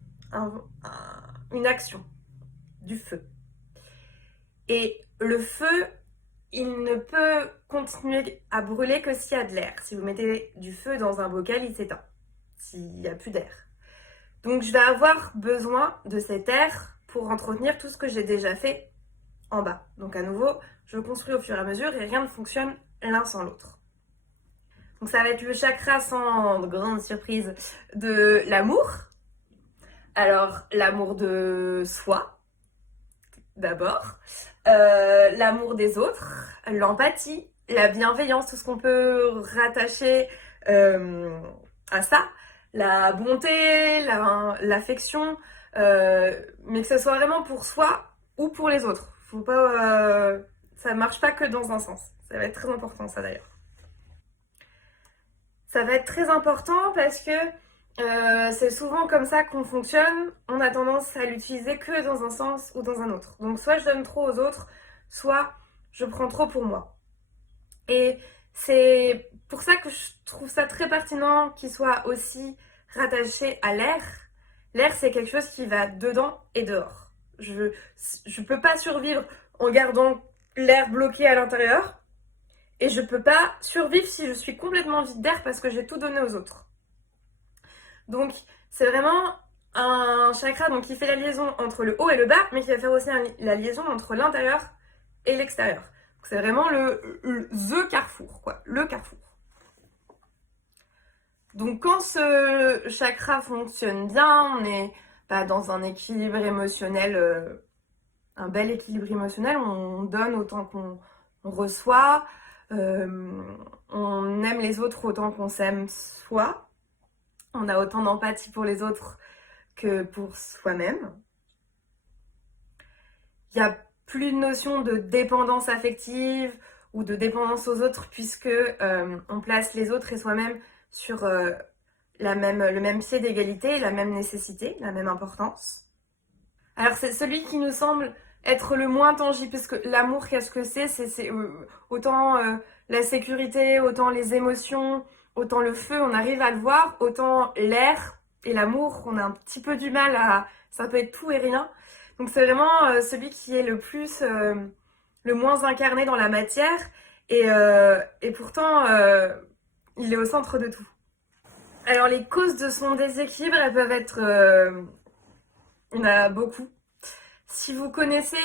une action, du feu. Et le feu, il ne peut continuer à brûler que s'il y a de l'air. Si vous mettez du feu dans un bocal, il s'éteint, s'il n'y a plus d'air. Donc je vais avoir besoin de cet air pour entretenir tout ce que j'ai déjà fait en bas. Donc à nouveau, je construis au fur et à mesure et rien ne fonctionne l'un sans l'autre. Donc ça va être le chakra, sans grande surprise, de l'amour. Alors l'amour de soi, d'abord. L'amour des autres, l'empathie, la bienveillance, tout ce qu'on peut rattacher à ça. La bonté, l'affection, mais que ce soit vraiment pour soi ou pour les autres. Faut pas, ça marche pas que dans un sens. Ça va être très important ça d'ailleurs. Ça va être très important parce que c'est souvent comme ça qu'on fonctionne. On a tendance à l'utiliser que dans un sens ou dans un autre. Donc soit je donne trop aux autres, soit je prends trop pour moi. Et c'est pour ça que je trouve ça très pertinent qu'il soit aussi rattaché à l'air. L'air, c'est quelque chose qui va dedans et dehors. Je peux pas survivre en gardant l'air bloqué à l'intérieur. Et je peux pas survivre si je suis complètement vide d'air parce que j'ai tout donné aux autres. Donc, c'est vraiment un chakra donc, qui fait la liaison entre le haut et le bas, mais qui va faire aussi la liaison entre l'intérieur et l'extérieur. C'est vraiment the carrefour, quoi. Le carrefour. Donc, quand ce chakra fonctionne bien, on est dans un équilibre émotionnel, un bel équilibre émotionnel. On donne autant qu'on reçoit. On aime les autres autant qu'on s'aime soi. On a autant d'empathie pour les autres que pour soi-même. Il n'y a plus de notion de dépendance affective ou de dépendance aux autres puisque on place les autres et soi-même sur le même pied d'égalité, la même nécessité, la même importance. Alors c'est celui qui nous semble être le moins tangible, parce que l'amour, qu'est-ce que c'est autant la sécurité, autant les émotions, autant le feu, on arrive à le voir, autant l'air et l'amour, on a un petit peu du mal à... Ça peut être tout et rien. Donc c'est vraiment celui qui est le plus, le moins incarné dans la matière, et pourtant, il est au centre de tout. Alors les causes de son déséquilibre, elles peuvent être... il y en a beaucoup. Si vous connaissez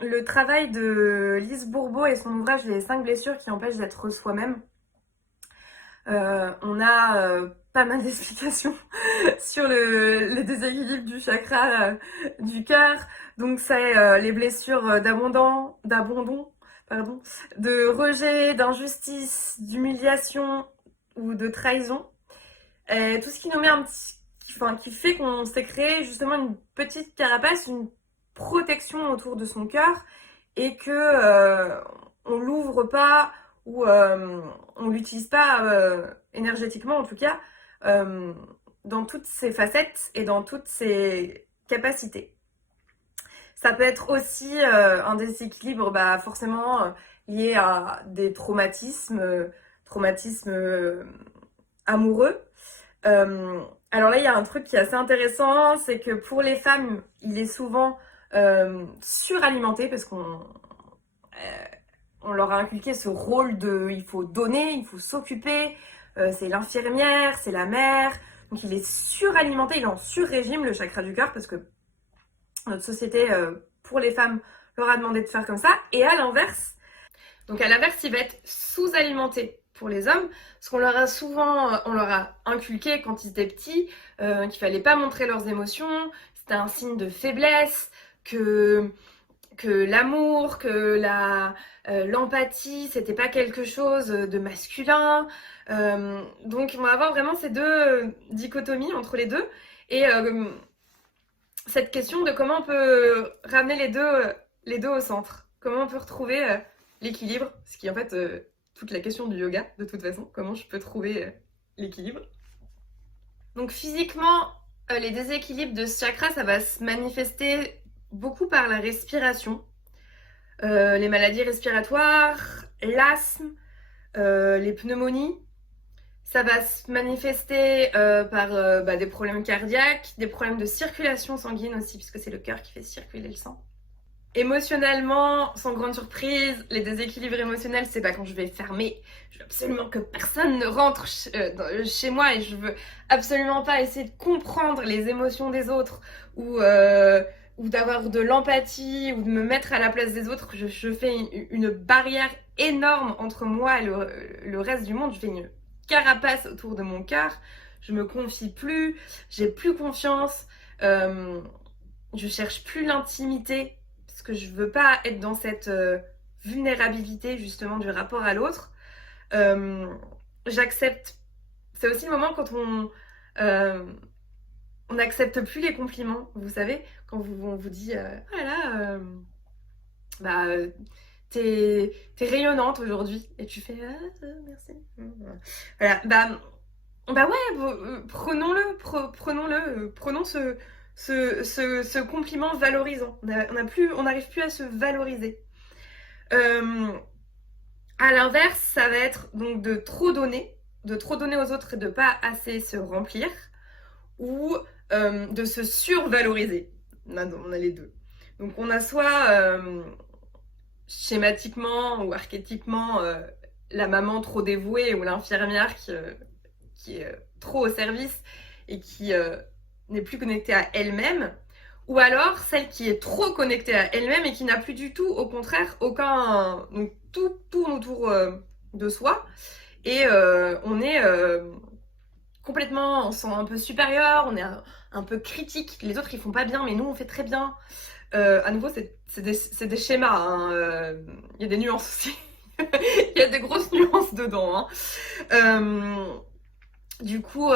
le travail de Lise Bourbeau et son ouvrage Les 5 blessures qui empêchent d'être soi-même, on a pas mal d'explications sur les déséquilibres du chakra du cœur. Donc c'est les blessures d'abandon, pardon, de rejet, d'injustice, d'humiliation ou de trahison. Tout ce qui nous met qui fait qu'on s'est créé justement une petite carapace, une protection autour de son cœur et que on l'ouvre pas ou on l'utilise pas énergétiquement en tout cas dans toutes ses facettes et dans toutes ses capacités. Ça peut être aussi un déséquilibre forcément lié à des traumatismes amoureux. Alors là, il y a un truc qui est assez intéressant, c'est que pour les femmes, il est souvent suralimenté parce on leur a inculqué ce rôle de il faut donner, il faut s'occuper, c'est l'infirmière, c'est la mère. Donc il est suralimenté, il est en sur-régime, le chakra du cœur, parce que notre société, pour les femmes, leur a demandé de faire comme ça. Et à l'inverse, il va être sous-alimenté pour les hommes, parce qu'on leur a souvent, on leur a inculqué quand ils étaient petits qu'il fallait pas montrer leurs émotions, c'était un signe de faiblesse, que l'amour, que l'empathie, c'était pas quelque chose de masculin. Donc on va avoir vraiment ces deux dichotomies entre les deux, et cette question de comment on peut ramener les deux au centre, comment on peut retrouver l'équilibre, ce qui est en fait toute la question du yoga, de toute façon, comment je peux trouver l'équilibre. Donc physiquement, les déséquilibres de ce chakra, ça va se manifester beaucoup par la respiration, les maladies respiratoires, l'asthme, les pneumonies. Ça va se manifester par des problèmes cardiaques, des problèmes de circulation sanguine aussi, puisque c'est le cœur qui fait circuler le sang. Émotionnellement, sans grande surprise, les déséquilibres émotionnels, c'est pas quand je vais fermer. Je veux absolument que personne ne rentre chez moi et je veux absolument pas essayer de comprendre les émotions des autres ou d'avoir de l'empathie ou de me mettre à la place des autres. Je fais une barrière énorme entre moi et le reste du monde. Je fais une carapace autour de mon cœur. Je me confie plus, j'ai plus confiance, je cherche plus l'intimité. Parce que je veux pas être dans cette vulnérabilité justement du rapport à l'autre. J'accepte. C'est aussi le moment quand on n'accepte plus les compliments. Vous savez, quand on vous dit oh là là, t'es rayonnante aujourd'hui. Et tu fais merci. Voilà, bah ouais, prenons ce compliment valorisant. On n'arrive plus à se valoriser. Euh, à l'inverse, ça va être donc de trop donner aux autres et de pas assez se remplir, ou de se survaloriser. On a les deux. Donc on a soit schématiquement ou archétypement la maman trop dévouée ou l'infirmière qui est trop au service et qui n'est plus connectée à elle-même, ou alors celle qui est trop connectée à elle-même et qui n'a plus du tout, au contraire, aucun... Donc tout tourne autour de soi et on est complètement, on se sent un peu supérieur, on est un peu critique, les autres ils font pas bien mais nous on fait très bien. À nouveau c'est des schémas, hein. Il y a des nuances aussi. Il y a des grosses nuances dedans, hein. Du coup,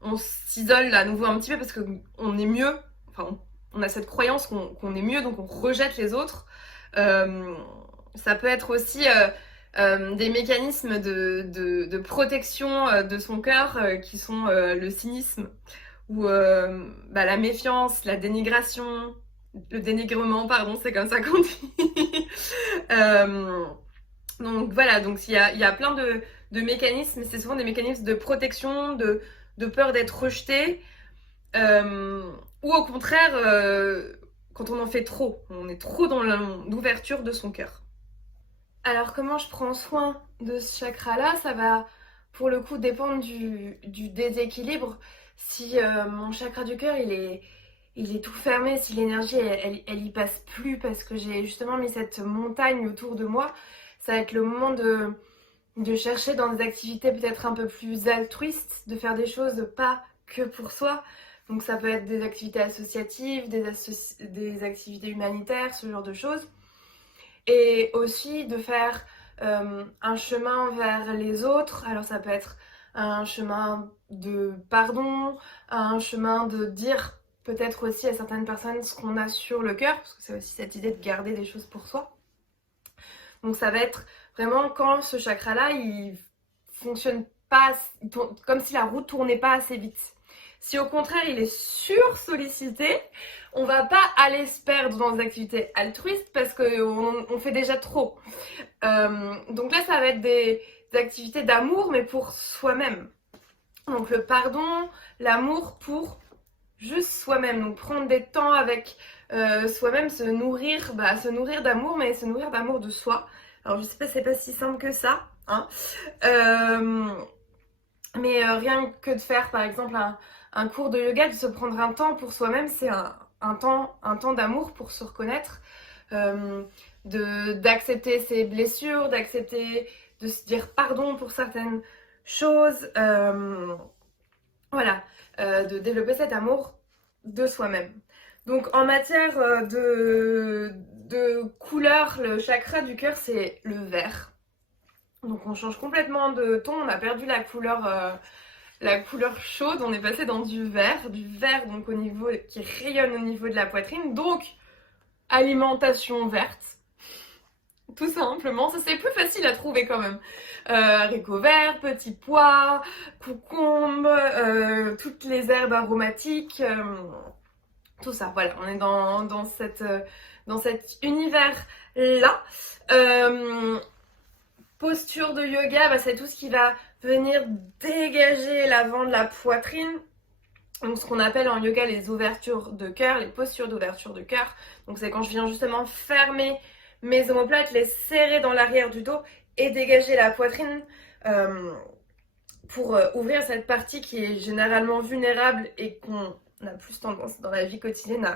on s'isole à nouveau un petit peu parce qu'on est mieux. Enfin, on a cette croyance qu'on est mieux, donc on rejette les autres. Ça peut être aussi des mécanismes de protection de son cœur qui sont le cynisme ou la méfiance, la dénigration, le dénigrement, pardon, c'est comme ça qu'on dit. Euh, donc voilà, donc il y a plein de mécanismes, c'est souvent des mécanismes de protection, de peur d'être rejeté, ou au contraire, quand on en fait trop, on est trop dans l'ouverture de son cœur. Alors comment je prends soin de ce chakra-là, ça va pour le coup dépendre du déséquilibre. Si mon chakra du cœur il est tout fermé, si l'énergie elle y passe plus parce que j'ai justement mis cette montagne autour de moi, ça va être le moment de chercher dans des activités peut-être un peu plus altruistes, de faire des choses pas que pour soi. Donc ça peut être des activités associatives, des activités humanitaires, ce genre de choses. Et aussi de faire un chemin vers les autres. Alors ça peut être un chemin de pardon, un chemin de dire peut-être aussi à certaines personnes ce qu'on a sur le cœur, parce que c'est aussi cette idée de garder des choses pour soi. Donc ça va être vraiment quand ce chakra-là, il fonctionne pas, comme si la roue tournait pas assez vite. Si au contraire il est sursollicité, on va pas aller se perdre dans des activités altruistes parce qu'on fait déjà trop. Donc là ça va être des activités d'amour mais pour soi-même. Donc le pardon, l'amour pour juste soi-même. Donc prendre des temps avec soi-même, se nourrir d'amour, mais se nourrir d'amour de soi. Alors je sais pas, c'est pas si simple que ça, hein. Mais rien que de faire par exemple un cours de yoga, de se prendre un temps pour soi-même, c'est un temps d'amour pour se reconnaître, d'accepter ses blessures, d'accepter de se dire pardon pour certaines choses, voilà, de développer cet amour de soi-même. Donc en matière de couleur, le chakra du cœur c'est le vert. Donc on change complètement de ton, on a perdu la couleur chaude, on est passé dans du vert donc au niveau qui rayonne au niveau de la poitrine, donc alimentation verte. Tout simplement, ça c'est plus facile à trouver quand même. Haricots verts, petits pois, concombre, toutes les herbes aromatiques, tout ça. Voilà, on est dans cet univers-là. Posture de yoga, c'est tout ce qui va venir dégager l'avant de la poitrine. Donc ce qu'on appelle en yoga les ouvertures de cœur, les postures d'ouverture de cœur. Donc c'est quand je viens justement fermer mes omoplates, les serrer dans l'arrière du dos et dégager la poitrine pour ouvrir cette partie qui est généralement vulnérable et qu'on a plus tendance dans la vie quotidienne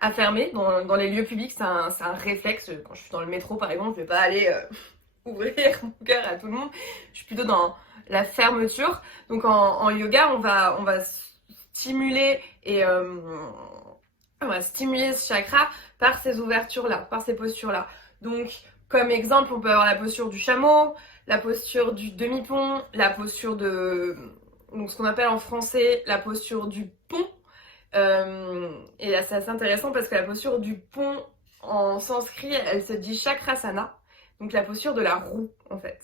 à fermer. Dans les lieux publics, c'est un réflexe. Quand je suis dans le métro par exemple, je ne vais pas aller ouvrir mon cœur à tout le monde. Je suis plutôt dans la fermeture. Donc en yoga, on va stimuler on va stimuler ce chakra par ces ouvertures-là, par ces postures-là. Donc, comme exemple, on peut avoir la posture du chameau, la posture du demi-pont, la posture donc ce qu'on appelle en français la posture du pont. Et là, c'est assez intéressant parce que la posture du pont, En sanskrit, elle se dit chakrasana, donc la posture de la roue en fait.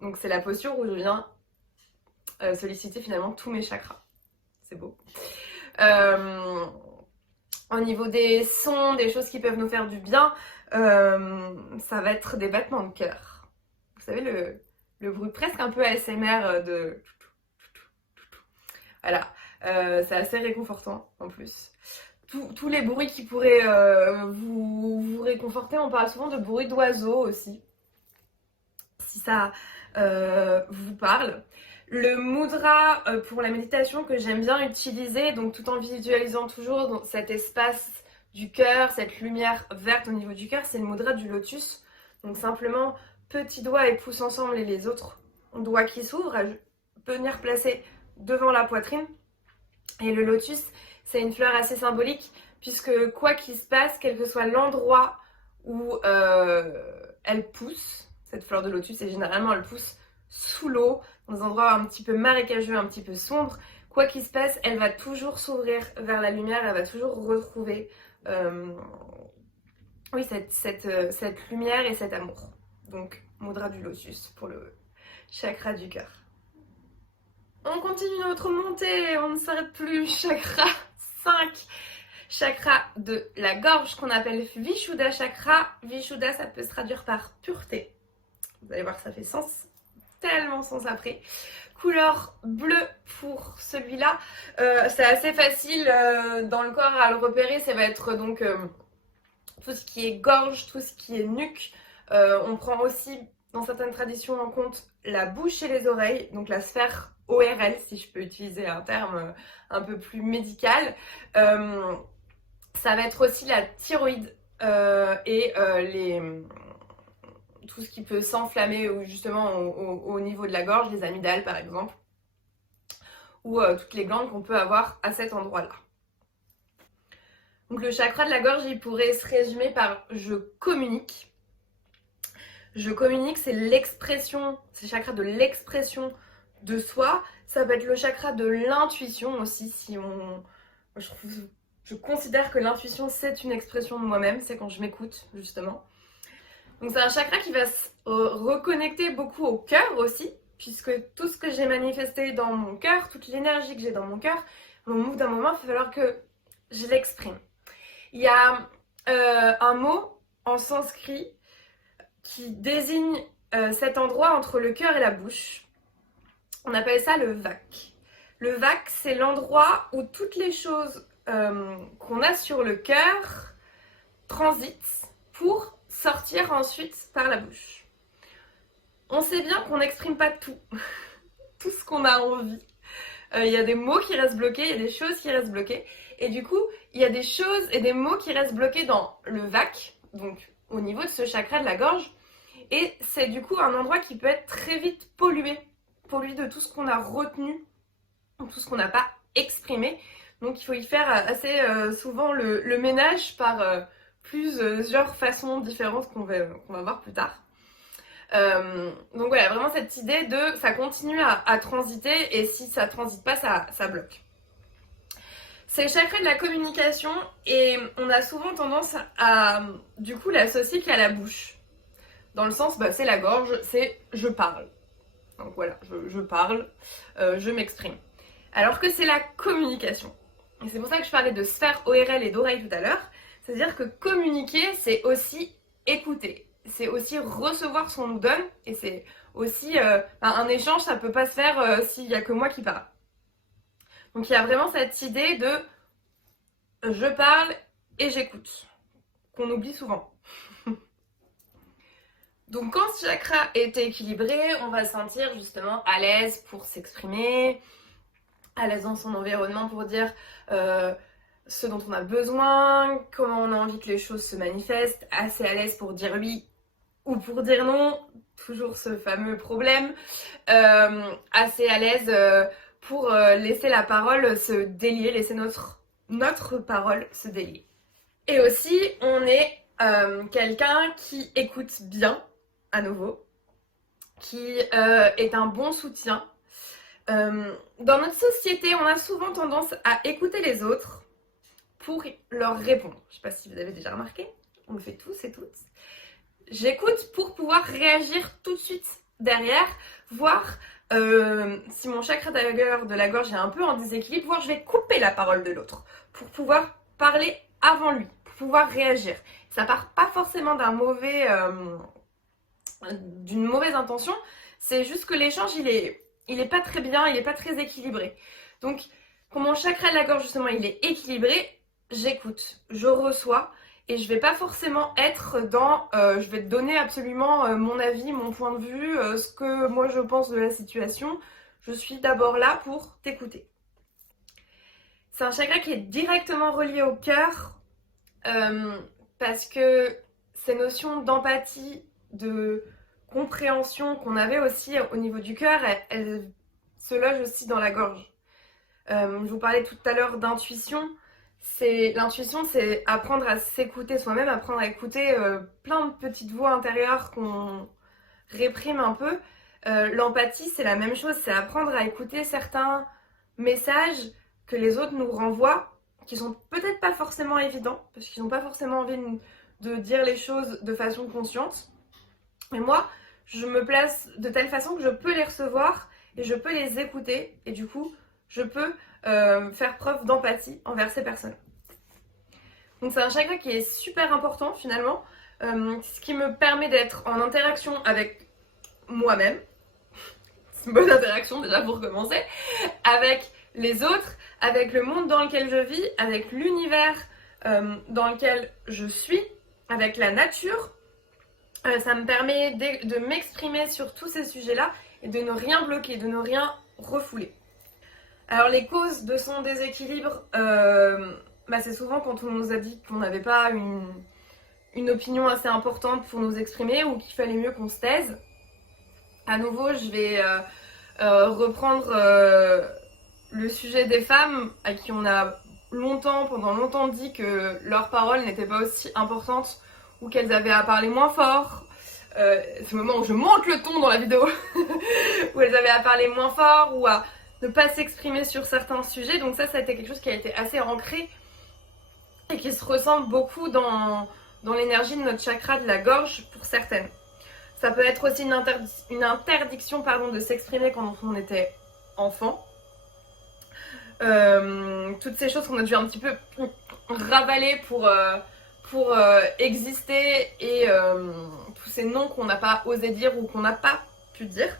Donc c'est la posture où je viens solliciter finalement tous mes chakras. C'est beau. Au niveau des sons, des choses qui peuvent nous faire du bien, ça va être des battements de cœur. Vous savez, le bruit presque un peu ASMR de... Voilà, c'est assez réconfortant en plus. Tous les bruits qui pourraient vous réconforter, on parle souvent de bruit d'oiseaux aussi, si ça vous parle. Le mudra pour la méditation que j'aime bien utiliser, donc tout en visualisant toujours cet espace du cœur, cette lumière verte au niveau du cœur, c'est le mudra du lotus. Donc simplement, petits doigts et pouces ensemble et les autres doigts qui s'ouvrent, à venir placer devant la poitrine. Et le lotus, c'est une fleur assez symbolique, puisque quoi qu'il se passe, quel que soit l'endroit où elle pousse, cette fleur de lotus, et généralement elle pousse sous l'eau, dans un endroit un petit peu marécageux, un petit peu sombre, quoi qu'il se passe, elle va toujours s'ouvrir vers la lumière, elle va toujours retrouver oui, cette lumière et cet amour. Donc, mudra du lotus pour le chakra du cœur. On continue notre montée, on ne s'arrête plus. Chakra 5, chakra de la gorge qu'on appelle Vishuddha chakra. Vishuddha, ça peut se traduire par pureté. Vous allez voir, ça fait sens, tellement sens après. Couleur bleue pour celui-là. C'est assez facile dans le corps à le repérer. Ça va être donc tout ce qui est gorge, tout ce qui est nuque. On prend aussi dans certaines traditions en compte la bouche et les oreilles, donc la sphère ORL, si je peux utiliser un terme un peu plus médical. Ça va être aussi la thyroïde et tout ce qui peut s'enflammer justement au niveau de la gorge, les amygdales par exemple, ou toutes les glandes qu'on peut avoir à cet endroit-là. Donc le chakra de la gorge, il pourrait se résumer par je communique. Je communique, c'est l'expression, c'est le chakra de l'expression de soi. Ça peut être le chakra de l'intuition aussi, je considère que l'intuition c'est une expression de moi-même, c'est quand je m'écoute justement. Donc c'est un chakra qui va se reconnecter beaucoup au cœur aussi, puisque tout ce que j'ai manifesté dans mon cœur, toute l'énergie que j'ai dans mon cœur, au bout d'un moment, il va falloir que je l'exprime. Il y a un mot en sanskrit qui désigne cet endroit entre le cœur et la bouche. On appelle ça le vak. Le vak, c'est l'endroit où toutes les choses qu'on a sur le cœur transitent pour sortir ensuite par la bouche. On sait bien qu'on n'exprime pas tout, tout ce qu'on a envie. Il y a des mots qui restent bloqués, il y a des choses qui restent bloquées. Et du coup, il y a des choses et des mots qui restent bloqués dans le vak, donc au niveau de ce chakra de la gorge. Et c'est du coup un endroit qui peut être très vite pollué de tout ce qu'on a retenu, tout ce qu'on n'a pas exprimé. Donc il faut y faire assez souvent le ménage par plusieurs façons différentes qu'on va voir plus tard. Donc voilà, vraiment cette idée de ça continue à transiter et si ça transite pas, ça bloque. C'est le chakra de la communication et on a souvent tendance à du coup l'associer qu'à la bouche. Dans le sens, c'est la gorge, c'est je parle. Donc voilà, je parle, je m'exprime. Alors que c'est la communication. Et c'est pour ça que je parlais de sphère ORL et d'oreille tout à l'heure. C'est-à-dire que communiquer, c'est aussi écouter. C'est aussi recevoir ce qu'on nous donne. Et c'est aussi un échange, ça peut pas se faire s'il y a que moi qui parle. Donc il y a vraiment cette idée de je parle et j'écoute. Qu'on oublie souvent. Donc quand ce chakra est équilibré, on va se sentir justement à l'aise pour s'exprimer, à l'aise dans son environnement pour dire ce dont on a besoin, comment on a envie que les choses se manifestent, assez à l'aise pour dire oui ou pour dire non, toujours ce fameux problème, assez à l'aise pour laisser la parole se délier, laisser notre parole se délier. Et aussi, on est quelqu'un qui écoute bien, à nouveau, qui est un bon soutien. Dans notre société, on a souvent tendance à écouter les autres pour leur répondre. Je ne sais pas si vous avez déjà remarqué. on le fait tous et toutes. J'écoute pour pouvoir réagir tout de suite derrière, voir si mon chakra de la gorge est un peu en déséquilibre, voir je vais couper la parole de l'autre pour pouvoir parler avant lui, pour pouvoir réagir. Ça part pas forcément d'une mauvaise intention, c'est juste que l'échange il est pas très bien, il est pas très équilibré. Donc quand mon chakra de la gorge justement il est équilibré, j'écoute, je reçois et je vais pas forcément être dans je vais te donner absolument mon avis, mon point de vue, ce que moi je pense de la situation. Je suis d'abord là pour t'écouter. C'est un chakra qui est directement relié au cœur parce que ces notions d'empathie, de compréhension qu'on avait aussi au niveau du cœur, elles se logent aussi dans la gorge. Je vous parlais tout à l'heure d'intuition. L'intuition, c'est apprendre à s'écouter soi-même, apprendre à écouter plein de petites voix intérieures qu'on réprime un peu. L'empathie, c'est la même chose, c'est apprendre à écouter certains messages que les autres nous renvoient, qui sont peut-être pas forcément évidents, parce qu'ils n'ont pas forcément envie de dire les choses de façon consciente. Mais moi, je me place de telle façon que je peux les recevoir et je peux les écouter, et du coup, je peux faire preuve d'empathie envers ces personnes. Donc c'est un chakra qui est super important finalement, ce qui me permet d'être en interaction avec moi-même, c'est une bonne interaction déjà pour commencer, avec les autres, avec le monde dans lequel je vis, avec l'univers dans lequel je suis, avec la nature. Ça me permet de m'exprimer sur tous ces sujets-là et de ne rien bloquer, de ne rien refouler. Alors les causes de son déséquilibre, c'est souvent quand on nous a dit qu'on n'avait pas une opinion assez importante pour nous exprimer ou qu'il fallait mieux qu'on se taise. À nouveau, je vais reprendre le sujet des femmes à qui on a pendant longtemps dit que leur parole n'était pas aussi importante ou qu'elles avaient à parler moins fort. C'est le moment où je monte le ton dans la vidéo, où elles avaient à parler moins fort ou à ne pas s'exprimer sur certains sujets. Donc ça a été quelque chose qui a été assez ancré et qui se ressent beaucoup dans l'énergie de notre chakra de la gorge pour certaines. Ça peut être aussi une interdiction de s'exprimer quand on était enfant. Toutes ces choses qu'on a dû un petit peu ravaler pour exister et tous ces noms qu'on n'a pas osé dire ou qu'on n'a pas pu dire.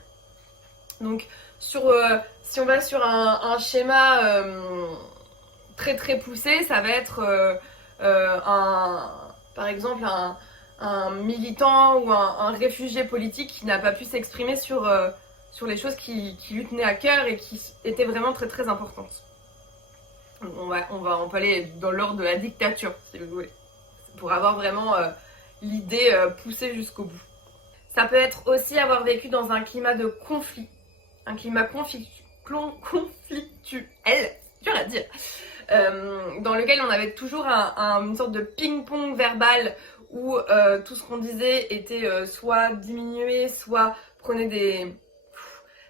Donc si on va sur un schéma très très poussé, ça va être par exemple un militant ou un réfugié politique qui n'a pas pu s'exprimer sur les choses qui lui tenaient à cœur et qui étaient vraiment très très importantes. On peut aller dans l'ordre de la dictature, si vous voulez, pour avoir vraiment l'idée poussée jusqu'au bout. Ça peut être aussi avoir vécu dans un climat de conflit, un climat conflictuel, dur à dire, dans lequel on avait toujours une sorte de ping-pong verbal où tout ce qu'on disait était soit diminué, soit prenait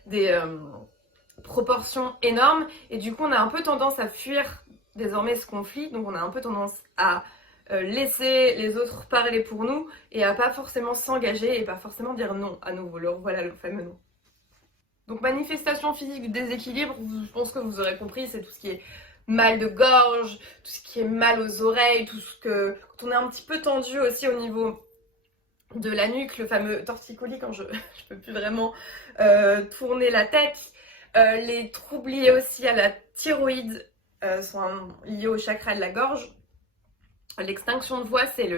des proportions énormes, et du coup on a un peu tendance à fuir désormais ce conflit, donc on a un peu tendance à laisser les autres parler pour nous et à pas forcément s'engager et pas forcément dire non à nouveau. Voilà le fameux non. Donc manifestation physique du déséquilibre, je pense que vous aurez compris, c'est tout ce qui est mal de gorge, tout ce qui est mal aux oreilles, tout ce que... Quand on est un petit peu tendu aussi au niveau de la nuque, le fameux torticolis quand je peux plus vraiment tourner la tête. Les troubles liés aussi à la thyroïde sont liés au chakra de la gorge. L'extinction de voix, c'est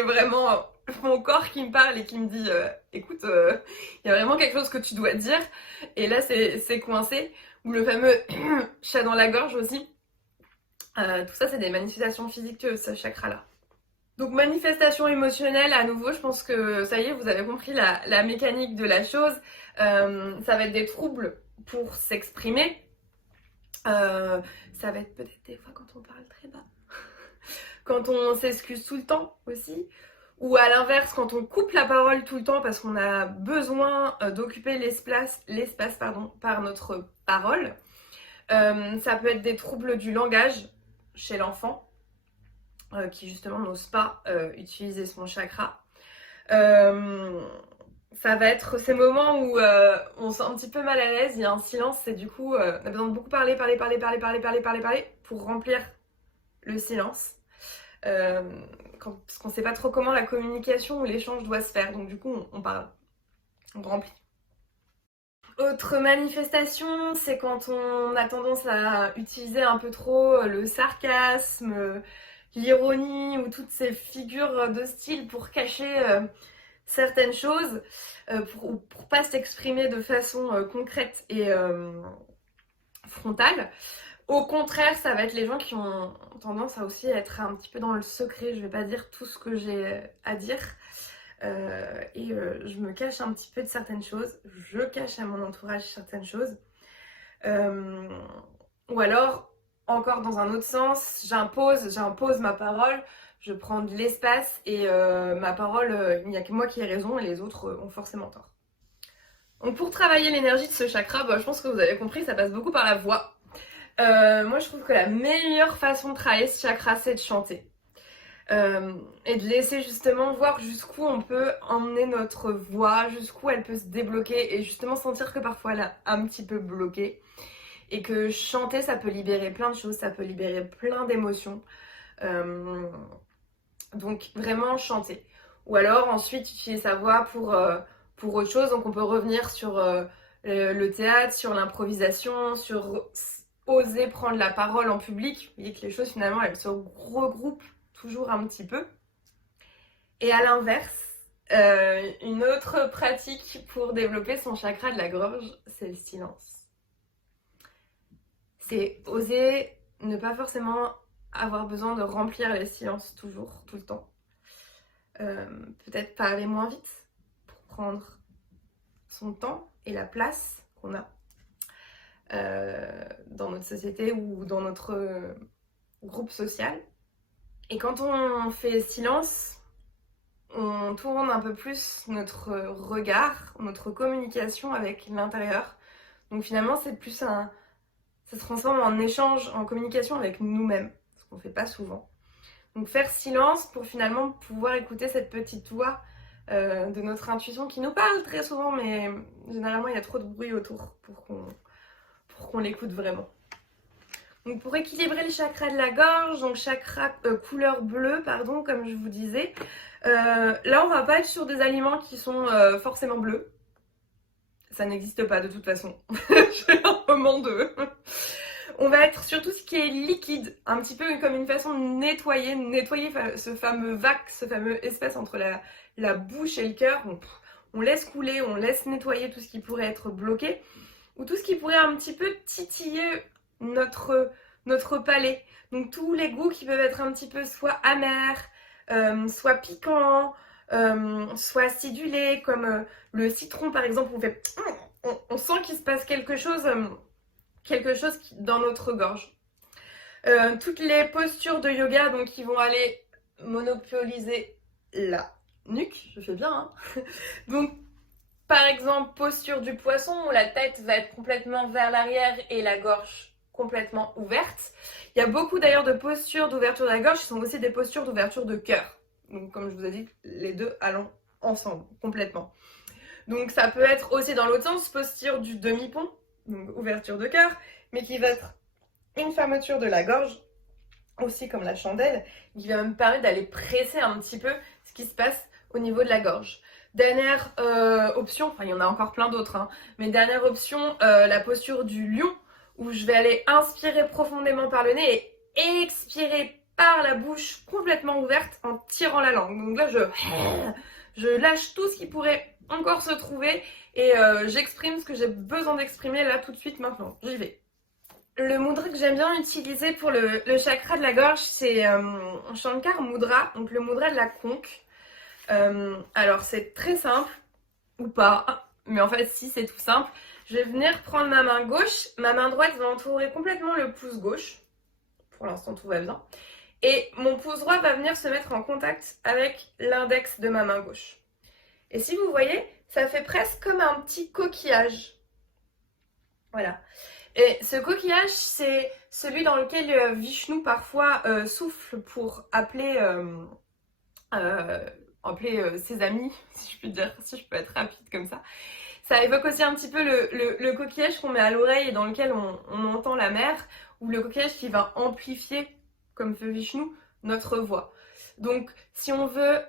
vraiment mon corps qui me parle et qui me dit écoute, il y a vraiment quelque chose que tu dois dire. Et là, c'est coincé. Ou le fameux chat dans la gorge aussi. Tout ça, c'est des manifestations physiques de ce chakra-là. Donc manifestation émotionnelle, à nouveau, je pense que ça y est, vous avez compris la mécanique de la chose. Ça va être des troubles pour s'exprimer. Ça va être peut-être des fois quand on parle très bas. Quand on s'excuse tout le temps aussi. Ou à l'inverse, quand on coupe la parole tout le temps parce qu'on a besoin d'occuper l'espace par notre parole. Ça peut être des troubles du langage chez l'enfant. qui justement n'ose pas utiliser son chakra. Ça va être ces moments où on se sent un petit peu mal à l'aise, il y a un silence et du coup on a besoin de beaucoup parler pour remplir le silence. Parce qu'on sait pas trop comment la communication ou l'échange doit se faire, donc du coup on parle, on remplit. Autre manifestation, c'est quand on a tendance à utiliser un peu trop le sarcasme, l'ironie ou toutes ces figures de style pour cacher certaines choses, pour pas s'exprimer de façon concrète et frontale. Au contraire, ça va être les gens qui ont tendance à aussi être un petit peu dans le secret. Je vais pas dire tout ce que j'ai à dire. Je me cache un petit peu de certaines choses. Je cache à mon entourage certaines choses. Ou alors, encore dans un autre sens, j'impose ma parole. Je prends de l'espace et ma parole, il n'y a que moi qui ai raison et les autres ont forcément tort. Donc pour travailler l'énergie de ce chakra, je pense que vous avez compris, ça passe beaucoup par la voix. Moi je trouve que la meilleure façon de travailler ce chakra, c'est de chanter. Et de laisser justement voir jusqu'où on peut emmener notre voix, jusqu'où elle peut se débloquer et justement sentir que parfois elle est un petit peu bloquée. Et que chanter, ça peut libérer plein de choses, ça peut libérer plein d'émotions. Donc vraiment chanter. Ou alors ensuite utiliser sa voix pour autre chose. Donc on peut revenir sur le théâtre, sur l'improvisation, sur oser prendre la parole en public. Vous voyez que les choses finalement elles se regroupent toujours un petit peu. Et à l'inverse, une autre pratique pour développer son chakra de la gorge, c'est le silence. C'est oser ne pas forcément avoir besoin de remplir les silences toujours, tout le temps. Peut-être parler moins vite pour prendre son temps et la place qu'on a dans notre société ou dans notre groupe social. Et quand on fait silence, on tourne un peu plus notre regard, notre communication avec l'intérieur. Donc finalement, c'est plus ça se transforme en échange, en communication avec nous-mêmes, ce qu'on ne fait pas souvent. Donc faire silence pour finalement pouvoir écouter cette petite voix de notre intuition qui nous parle très souvent, mais généralement il y a trop de bruit autour pour qu'on l'écoute vraiment. Donc pour équilibrer le chakra de la gorge, donc chakra couleur bleue, pardon, comme je vous disais, là on va pas être sur des aliments qui sont forcément bleus. Ça n'existe pas de toute façon. J'ai un moment de... On va être sur tout ce qui est liquide, un petit peu comme une façon de nettoyer ce fameux vac, ce fameux espace entre la bouche et le cœur. On laisse couler, on laisse nettoyer tout ce qui pourrait être bloqué, ou tout ce qui pourrait un petit peu titiller notre palais. Donc tous les goûts qui peuvent être un petit peu soit amers, soit piquants, soit acidulés, comme le citron par exemple, on sent qu'il se passe quelque chose dans notre gorge. Toutes les postures de yoga donc, qui vont aller monopoliser la nuque, je fais bien, hein. Donc par exemple, posture du poisson où la tête va être complètement vers l'arrière et la gorge complètement ouverte. Il y a beaucoup d'ailleurs de postures d'ouverture de la gorge qui sont aussi des postures d'ouverture de cœur. Donc comme je vous ai dit, les deux allons ensemble, complètement. Donc ça peut être aussi dans l'autre sens, posture du demi-pont, donc ouverture de cœur, mais qui va être une fermeture de la gorge, aussi comme la chandelle, qui va me permettre d'aller presser un petit peu ce qui se passe au niveau de la gorge. Dernière option, enfin il y en a encore plein d'autres, hein, mais dernière option, la posture du lion, où je vais aller inspirer profondément par le nez et expirer par la bouche complètement ouverte en tirant la langue. Donc là, je lâche tout ce qui pourrait encore se trouver et j'exprime ce que j'ai besoin d'exprimer là tout de suite maintenant. J'y vais. Le mudra que j'aime bien utiliser pour le chakra de la gorge, c'est Shankar Mudra, donc le mudra de la conque. Alors c'est très simple, ou pas, mais en fait si, c'est tout simple. Je vais venir prendre ma main gauche, ma main droite va entourer complètement le pouce gauche. Pour l'instant tout va bien. Et mon pouce droit va venir se mettre en contact avec l'index de ma main gauche. Et si vous voyez, ça fait presque comme un petit coquillage. Voilà. Et ce coquillage, c'est celui dans lequel Vishnu parfois souffle pour euh, appeler ses amis, si je puis dire, si je peux être rapide comme ça. Ça évoque aussi un petit peu le coquillage qu'on met à l'oreille et dans lequel on entend la mer, ou le coquillage qui va amplifier, comme fait Vishnu, notre voix. Donc, si on veut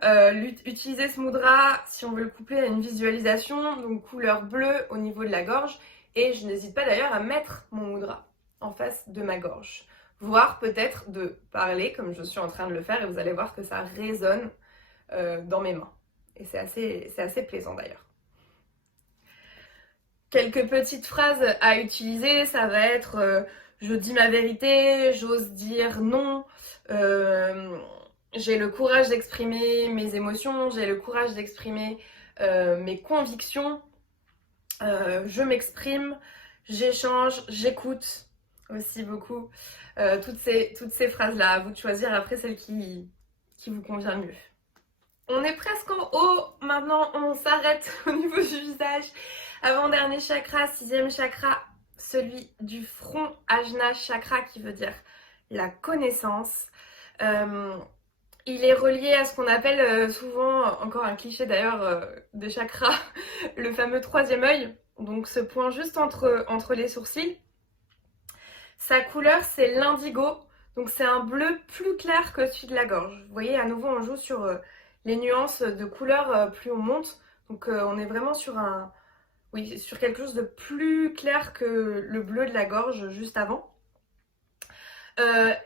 utiliser ce mudra, si on veut le coupler à une visualisation, donc couleur bleue au niveau de la gorge, et je n'hésite pas d'ailleurs à mettre mon mudra en face de ma gorge. Voire peut-être de parler comme je suis en train de le faire, et vous allez voir que ça résonne dans mes mains. Et c'est assez plaisant d'ailleurs. Quelques petites phrases à utiliser, ça va être je dis ma vérité, j'ose dire non, j'ai le courage d'exprimer mes émotions, j'ai le courage d'exprimer mes convictions, je m'exprime, j'échange, j'écoute aussi beaucoup. Toutes ces phrases-là, à vous de choisir après celle qui vous convient le mieux. On est presque en haut, maintenant on s'arrête au niveau du visage. Avant-dernier chakra, 6e chakra, celui du front, Ajna chakra qui veut dire la connaissance. Il est relié à ce qu'on appelle souvent, encore un cliché d'ailleurs des chakras, le fameux 3e œil. Donc ce point juste entre les sourcils. Sa couleur c'est l'indigo, donc c'est un bleu plus clair que celui de la gorge. Vous voyez, à nouveau on joue sur les nuances de couleur plus on monte. Donc on est vraiment sur sur quelque chose de plus clair que le bleu de la gorge juste avant.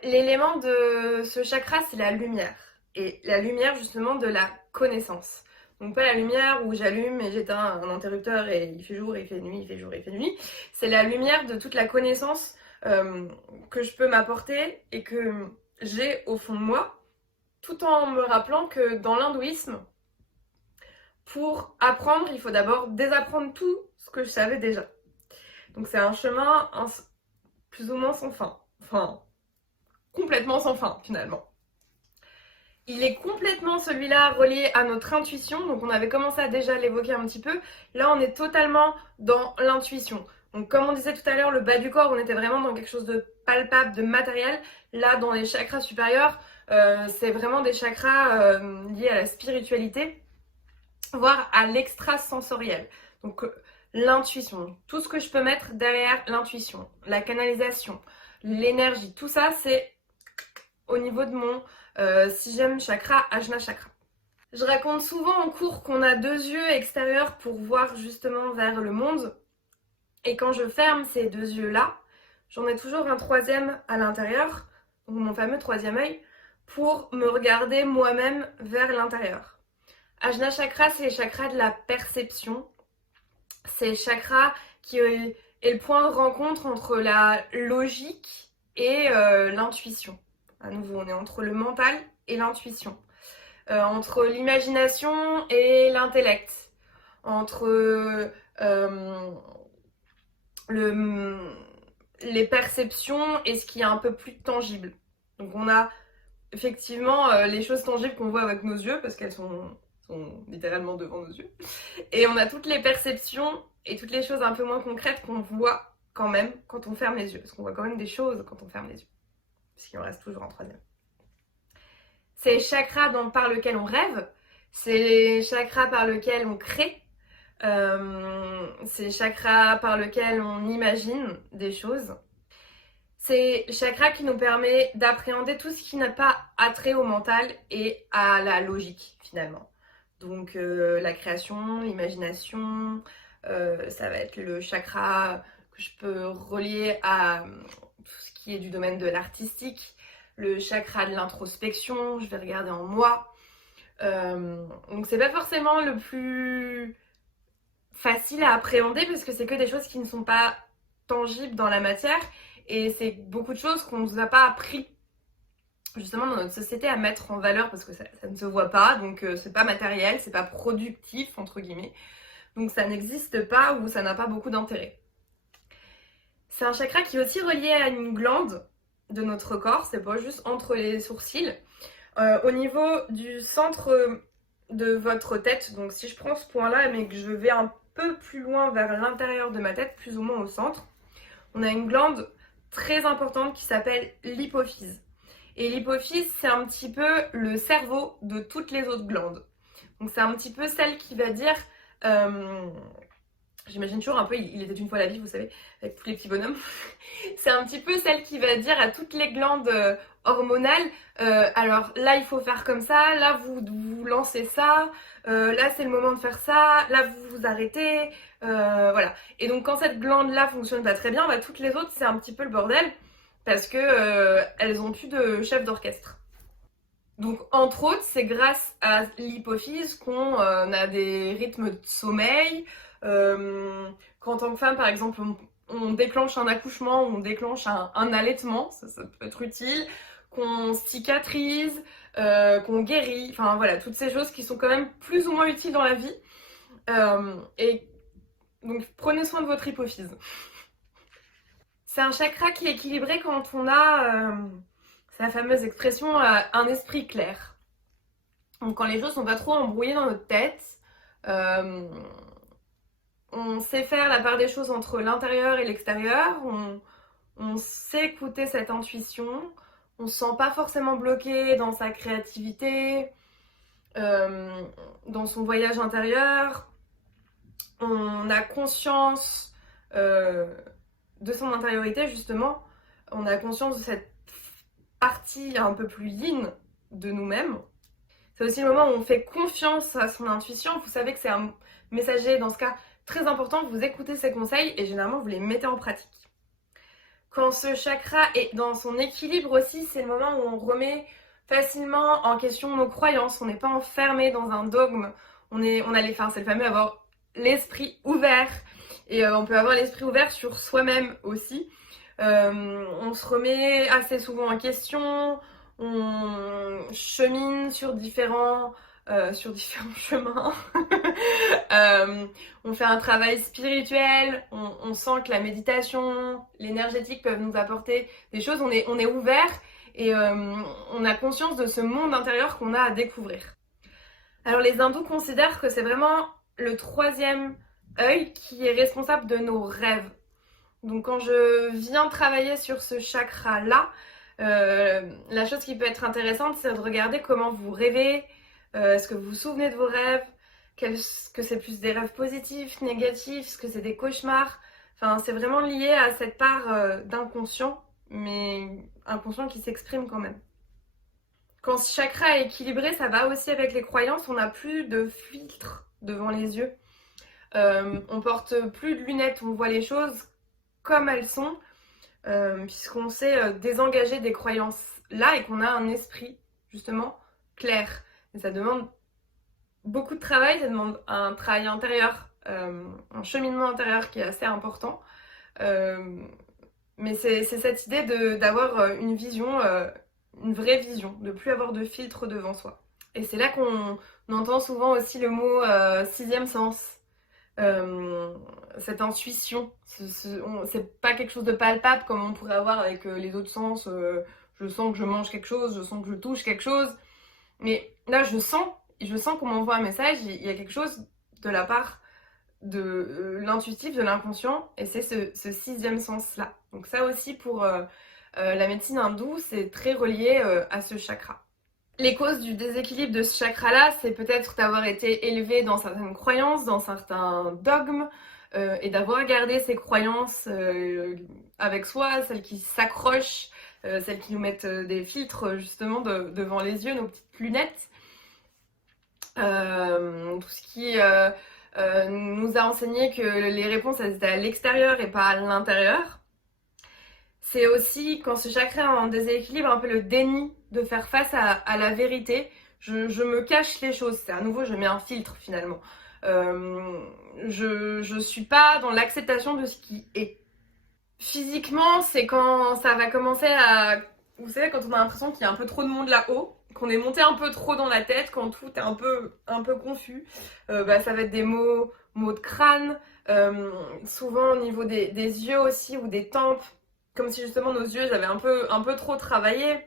L'élément de ce chakra, c'est la lumière. Et la lumière, justement, de la connaissance. Donc pas la lumière où j'allume et j'éteins un interrupteur et il fait jour et il fait nuit, il fait jour et il fait nuit. C'est la lumière de toute la connaissance que je peux m'apporter et que j'ai au fond de moi, tout en me rappelant que dans l'hindouisme, pour apprendre, il faut d'abord désapprendre tout ce que je savais déjà. Donc c'est un chemin plus ou moins sans fin. Enfin, complètement sans fin finalement. Il est complètement celui-là relié à notre intuition, donc on avait commencé à déjà l'évoquer un petit peu. Là on est totalement dans l'intuition. Donc comme on disait tout à l'heure, le bas du corps, on était vraiment dans quelque chose de palpable, de matériel. Là dans les chakras supérieurs, c'est vraiment des chakras liés à la spiritualité, voire à l'extrasensoriel. Donc l'intuition, tout ce que je peux mettre derrière l'intuition, la canalisation, l'énergie, tout ça c'est au niveau de mon 6e chakra, Ajna chakra. Je raconte souvent en cours qu'on a 2 yeux extérieurs pour voir justement vers le monde. Et quand je ferme ces 2 yeux-là, j'en ai toujours un 3e à l'intérieur, donc mon fameux 3e œil, pour me regarder moi-même vers l'intérieur. Ajna chakra, c'est le chakra de la perception. C'est le chakra qui est le point de rencontre entre la logique et l'intuition. À nouveau, on est entre le mental et l'intuition. Entre l'imagination et l'intellect. Entre les perceptions et ce qui est un peu plus tangible. Donc on a effectivement les choses tangibles qu'on voit avec nos yeux, parce qu'elles sont littéralement devant nos yeux. Et on a toutes les perceptions et toutes les choses un peu moins concrètes qu'on voit quand même quand on ferme les yeux. Parce qu'on voit quand même des choses quand on ferme les yeux. Puisqu'il en reste toujours un 3e. C'est les chakras par lesquels on rêve. C'est les chakras par lesquels on crée. C'est les chakras par lesquels on imagine des choses. C'est le chakra qui nous permet d'appréhender tout ce qui n'a pas attrait au mental et à la logique finalement. Donc la création, l'imagination, ça va être le chakra que je peux relier à tout ce qui est du domaine de l'artistique, le chakra de l'introspection, je vais regarder en moi. Donc c'est pas forcément le plus facile à appréhender parce que c'est que des choses qui ne sont pas tangibles dans la matière et c'est beaucoup de choses qu'on ne nous a pas appris justement dans notre société à mettre en valeur parce que ça ne se voit pas, donc c'est pas matériel, c'est pas productif entre guillemets, donc ça n'existe pas ou ça n'a pas beaucoup d'intérêt. C'est un chakra qui est aussi relié à une glande de notre corps, c'est pas juste entre les sourcils. Au niveau du centre de votre tête, donc si je prends ce point là mais que je vais un peu plus loin vers l'intérieur de ma tête, plus ou moins au centre, on a une glande très importante qui s'appelle l'hypophyse. Et l'hypophyse, c'est un petit peu le cerveau de toutes les autres glandes. Donc c'est un petit peu celle qui va dire... J'imagine toujours un peu, il était une fois la vie, vous savez, avec tous les petits bonhommes. C'est un petit peu celle qui va dire à toutes les glandes hormonales, alors là il faut faire comme ça, là vous lancez ça, là c'est le moment de faire ça, là vous vous arrêtez, voilà. Et donc quand cette glande là fonctionne pas très bien, bah, toutes les autres c'est un petit peu le bordel, parce que elles ont plus de chef d'orchestre. Donc, entre autres, c'est grâce à l'hypophyse qu'on a des rythmes de sommeil. Qu'en tant que femme, par exemple, on déclenche un accouchement, on déclenche un allaitement, ça peut être utile. Qu'on cicatrise, qu'on guérit. Enfin, voilà, toutes ces choses qui sont quand même plus ou moins utiles dans la vie. Et donc, prenez soin de votre hypophyse. C'est un chakra qui est équilibré quand on a... c'est la fameuse expression un esprit clair. Donc quand les choses sont pas trop embrouillées dans notre tête, on sait faire la part des choses entre l'intérieur et l'extérieur, on sait écouter cette intuition, on se sent pas forcément bloqué dans sa créativité, dans son voyage intérieur, on a conscience de son intériorité justement, on a conscience de cette partie un peu plus yin de nous-mêmes. C'est aussi le moment où on fait confiance à son intuition. Vous savez que c'est un messager, dans ce cas, très important. Vous écoutez ses conseils et généralement, vous les mettez en pratique. Quand ce chakra est dans son équilibre aussi, c'est le moment où on remet facilement en question nos croyances. On n'est pas enfermé dans un dogme. C'est le fameux avoir l'esprit ouvert. Et on peut avoir l'esprit ouvert sur soi-même aussi. On se remet assez souvent en question, on chemine sur différents chemins. On fait un travail spirituel, on sent que la méditation, l'énergétique peuvent nous apporter des choses, on est ouvert et on a conscience de ce monde intérieur qu'on a à découvrir. Alors les hindous considèrent que c'est vraiment le troisième œil qui est responsable de nos rêves. Donc quand je viens travailler sur ce chakra-là, la chose qui peut être intéressante, c'est de regarder comment vous rêvez, est-ce que vous vous souvenez de vos rêves, est-ce que c'est plus des rêves positifs, négatifs, est-ce que c'est des cauchemars. Enfin, c'est vraiment lié à cette part d'inconscient, mais inconscient qui s'exprime quand même. Quand ce chakra est équilibré, ça va aussi avec les croyances, on n'a plus de filtre devant les yeux. On porte plus de lunettes, on voit les choses comme elles sont, puisqu'on sait désengager des croyances là et qu'on a un esprit justement clair. Et ça demande beaucoup de travail, ça demande un travail intérieur, un cheminement intérieur qui est assez important. Mais c'est cette idée d'avoir une vision, une vraie vision, de plus avoir de filtre devant soi. Et c'est là qu'on entend souvent aussi le mot sixième sens. Cette intuition, c'est pas quelque chose de palpable comme on pourrait avoir avec les autres sens. Je sens que je mange quelque chose, je sens que je touche quelque chose, mais là je sens qu'on m'envoie un message, il y a quelque chose de la part de l'intuitif, de l'inconscient, et c'est ce sixième sens là. Donc ça aussi pour la médecine hindoue, c'est très relié à ce chakra. Les causes du déséquilibre de ce chakra-là, c'est peut-être d'avoir été élevé dans certaines croyances, dans certains dogmes, et d'avoir gardé ces croyances avec soi, celles qui s'accrochent, celles qui nous mettent des filtres justement devant les yeux, nos petites lunettes. Tout ce qui nous a enseigné que les réponses elles étaient à l'extérieur et pas à l'intérieur. C'est aussi, quand ce chakra est en déséquilibre, un peu le déni de faire face à la vérité. Je me cache les choses. C'est à nouveau, je mets un filtre finalement. Je suis pas dans l'acceptation de ce qui est. Physiquement, c'est quand ça va commencer à... Vous savez, quand on a l'impression qu'il y a un peu trop de monde là-haut, qu'on est monté un peu trop dans la tête, quand tout est un peu confus, ça va être des maux de crâne, souvent au niveau des yeux aussi, ou des tempes, comme si justement nos yeux avaient un peu trop travaillé,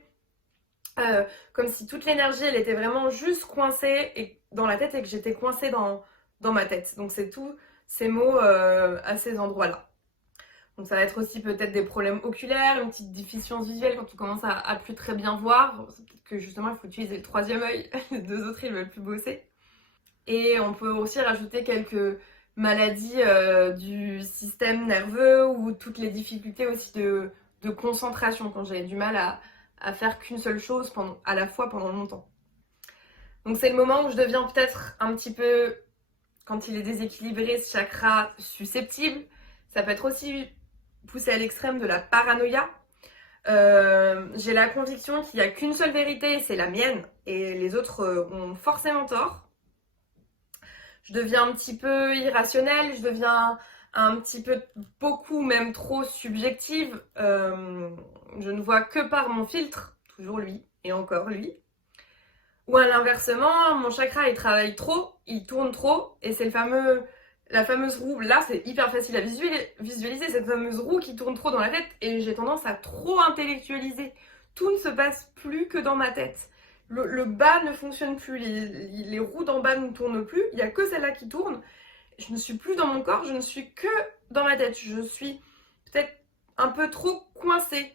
comme si toute l'énergie elle était vraiment juste coincée dans la tête et que j'étais coincée dans ma tête. Donc c'est tous ces mots à ces endroits-là. Donc ça va être aussi peut-être des problèmes oculaires, une petite déficience visuelle quand on commence à plus très bien voir. C'est peut-être que justement il faut utiliser le troisième œil, les deux autres ils veulent plus bosser. Et on peut aussi rajouter quelques maladies du système nerveux ou toutes les difficultés aussi de concentration quand j'ai du mal à faire qu'une seule chose à la fois pendant longtemps. Donc c'est le moment où je deviens peut-être un petit peu, quand il est déséquilibré, ce chakra susceptible. Ça peut être aussi poussé à l'extrême de la paranoïa. J'ai la conviction qu'il n'y a qu'une seule vérité, c'est la mienne, et les autres ont forcément tort. Je deviens un petit peu irrationnelle, je deviens un petit peu, beaucoup, même trop subjective. Je ne vois que par mon filtre, toujours lui, et encore lui. Ou à l'inversement, mon chakra il travaille trop, il tourne trop, et c'est la fameuse roue. Là, c'est hyper facile à visualiser, cette fameuse roue qui tourne trop dans la tête, et j'ai tendance à trop intellectualiser. Tout ne se passe plus que dans ma tête. Le bas ne fonctionne plus, les roues d'en bas ne tournent plus, il n'y a que celle-là qui tourne. Je ne suis plus dans mon corps, je ne suis que dans ma tête. Je suis peut-être un peu trop coincée.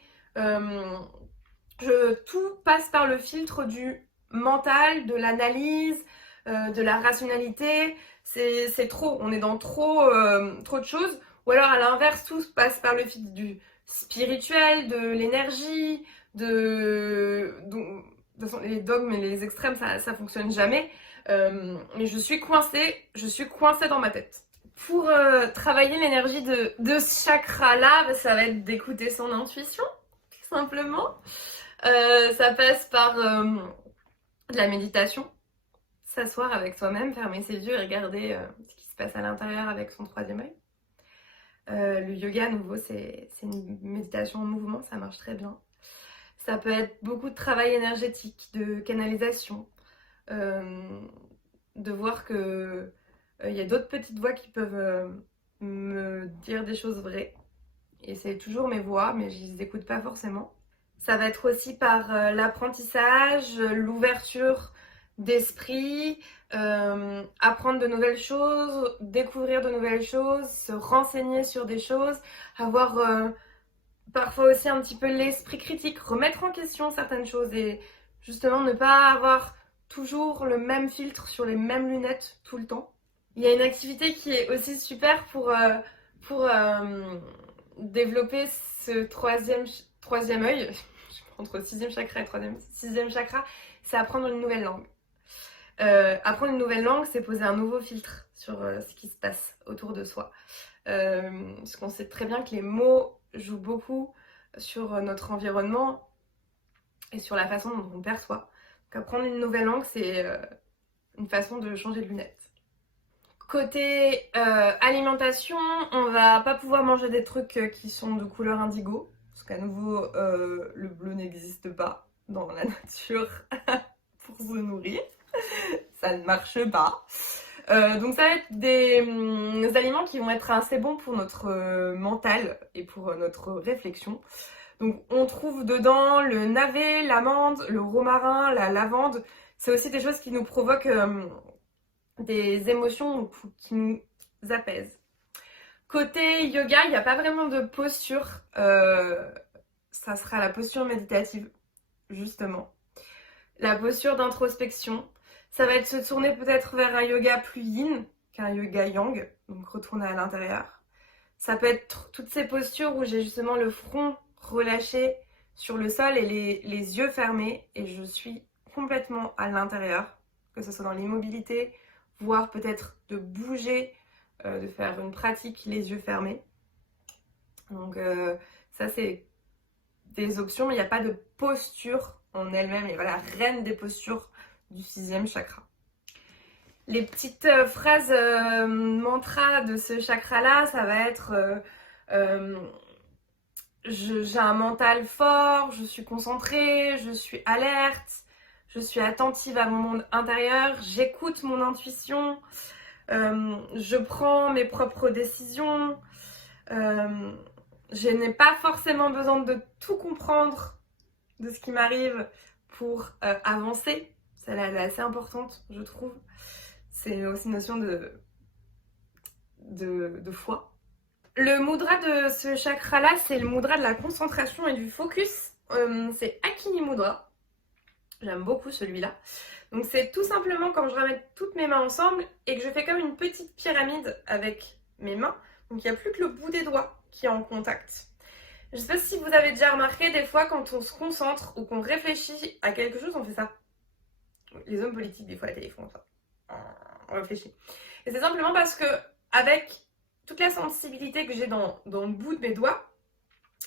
Tout passe par le filtre du mental, de l'analyse, de la rationalité. C'est trop, on est dans trop de choses. Ou alors à l'inverse, tout passe par le filtre du spirituel, de l'énergie, de toute façon, les dogmes et les extrêmes, ça fonctionne jamais. Mais je suis coincée dans ma tête. Pour travailler l'énergie de ce chakra-là, ça va être d'écouter son intuition, tout simplement. Ça passe par de la méditation, s'asseoir avec soi-même, fermer ses yeux et regarder ce qui se passe à l'intérieur avec son troisième œil. Le yoga, à nouveau, c'est une méditation en mouvement, ça marche très bien. Ça peut être beaucoup de travail énergétique, de canalisation, de voir que y a d'autres petites voix qui peuvent me dire des choses vraies. Et c'est toujours mes voix, mais je les écoute pas forcément. Ça va être aussi par l'apprentissage, l'ouverture d'esprit, apprendre de nouvelles choses, découvrir de nouvelles choses, se renseigner sur des choses, avoir parfois aussi un petit peu l'esprit critique, remettre en question certaines choses et justement ne pas avoir toujours le même filtre sur les mêmes lunettes tout le temps. Il y a une activité qui est aussi super pour développer ce troisième œil, entre sixième chakra et sixième chakra, c'est apprendre une nouvelle langue. Apprendre une nouvelle langue, c'est poser un nouveau filtre sur ce qui se passe autour de soi. Parce qu'on sait très bien que les mots jouent beaucoup sur notre environnement et sur la façon dont on perçoit. Donc apprendre une nouvelle langue, c'est une façon de changer de lunettes. Côté alimentation, on va pas pouvoir manger des trucs qui sont de couleur indigo, parce qu'à nouveau, le bleu n'existe pas dans la nature pour se nourrir. Ça ne marche pas. Donc ça va être des aliments qui vont être assez bons pour notre mental et pour notre réflexion. Donc on trouve dedans le navet, l'amande, le romarin, la lavande. C'est aussi des choses qui nous provoquent des émotions qui nous apaisent. Côté yoga, il n'y a pas vraiment de posture. Ça sera la posture méditative, justement. La posture d'introspection. Ça va être se tourner peut-être vers un yoga plus yin qu'un yoga yang, donc retourner à l'intérieur. Ça peut être toutes ces postures où j'ai justement le front relâché sur le sol et les yeux fermés et je suis complètement à l'intérieur, que ce soit dans l'immobilité, voire peut-être de bouger, de faire une pratique les yeux fermés. Donc ça c'est des options, mais il n'y a pas de posture en elle-même. Et voilà, reine des postures du sixième chakra. Les petites phrases mantra de ce chakra-là, ça va être j'ai un mental fort, je suis concentrée, je suis alerte, je suis attentive à mon monde intérieur, j'écoute mon intuition, je prends mes propres décisions, je n'ai pas forcément besoin de tout comprendre de ce qui m'arrive pour avancer. Celle-là, elle est assez importante, je trouve. C'est aussi une notion de foi. Le mudra de ce chakra-là, c'est le mudra de la concentration et du focus. C'est Akini Mudra. J'aime beaucoup celui-là. Donc c'est tout simplement quand je ramène toutes mes mains ensemble et que je fais comme une petite pyramide avec mes mains. Donc il n'y a plus que le bout des doigts qui est en contact. Je ne sais pas si vous avez déjà remarqué, des fois quand on se concentre ou qu'on réfléchit à quelque chose, on fait ça. Les hommes politiques, des fois, à la télé font ça. On réfléchit. Et c'est simplement parce que avec toute la sensibilité que j'ai dans le bout de mes doigts,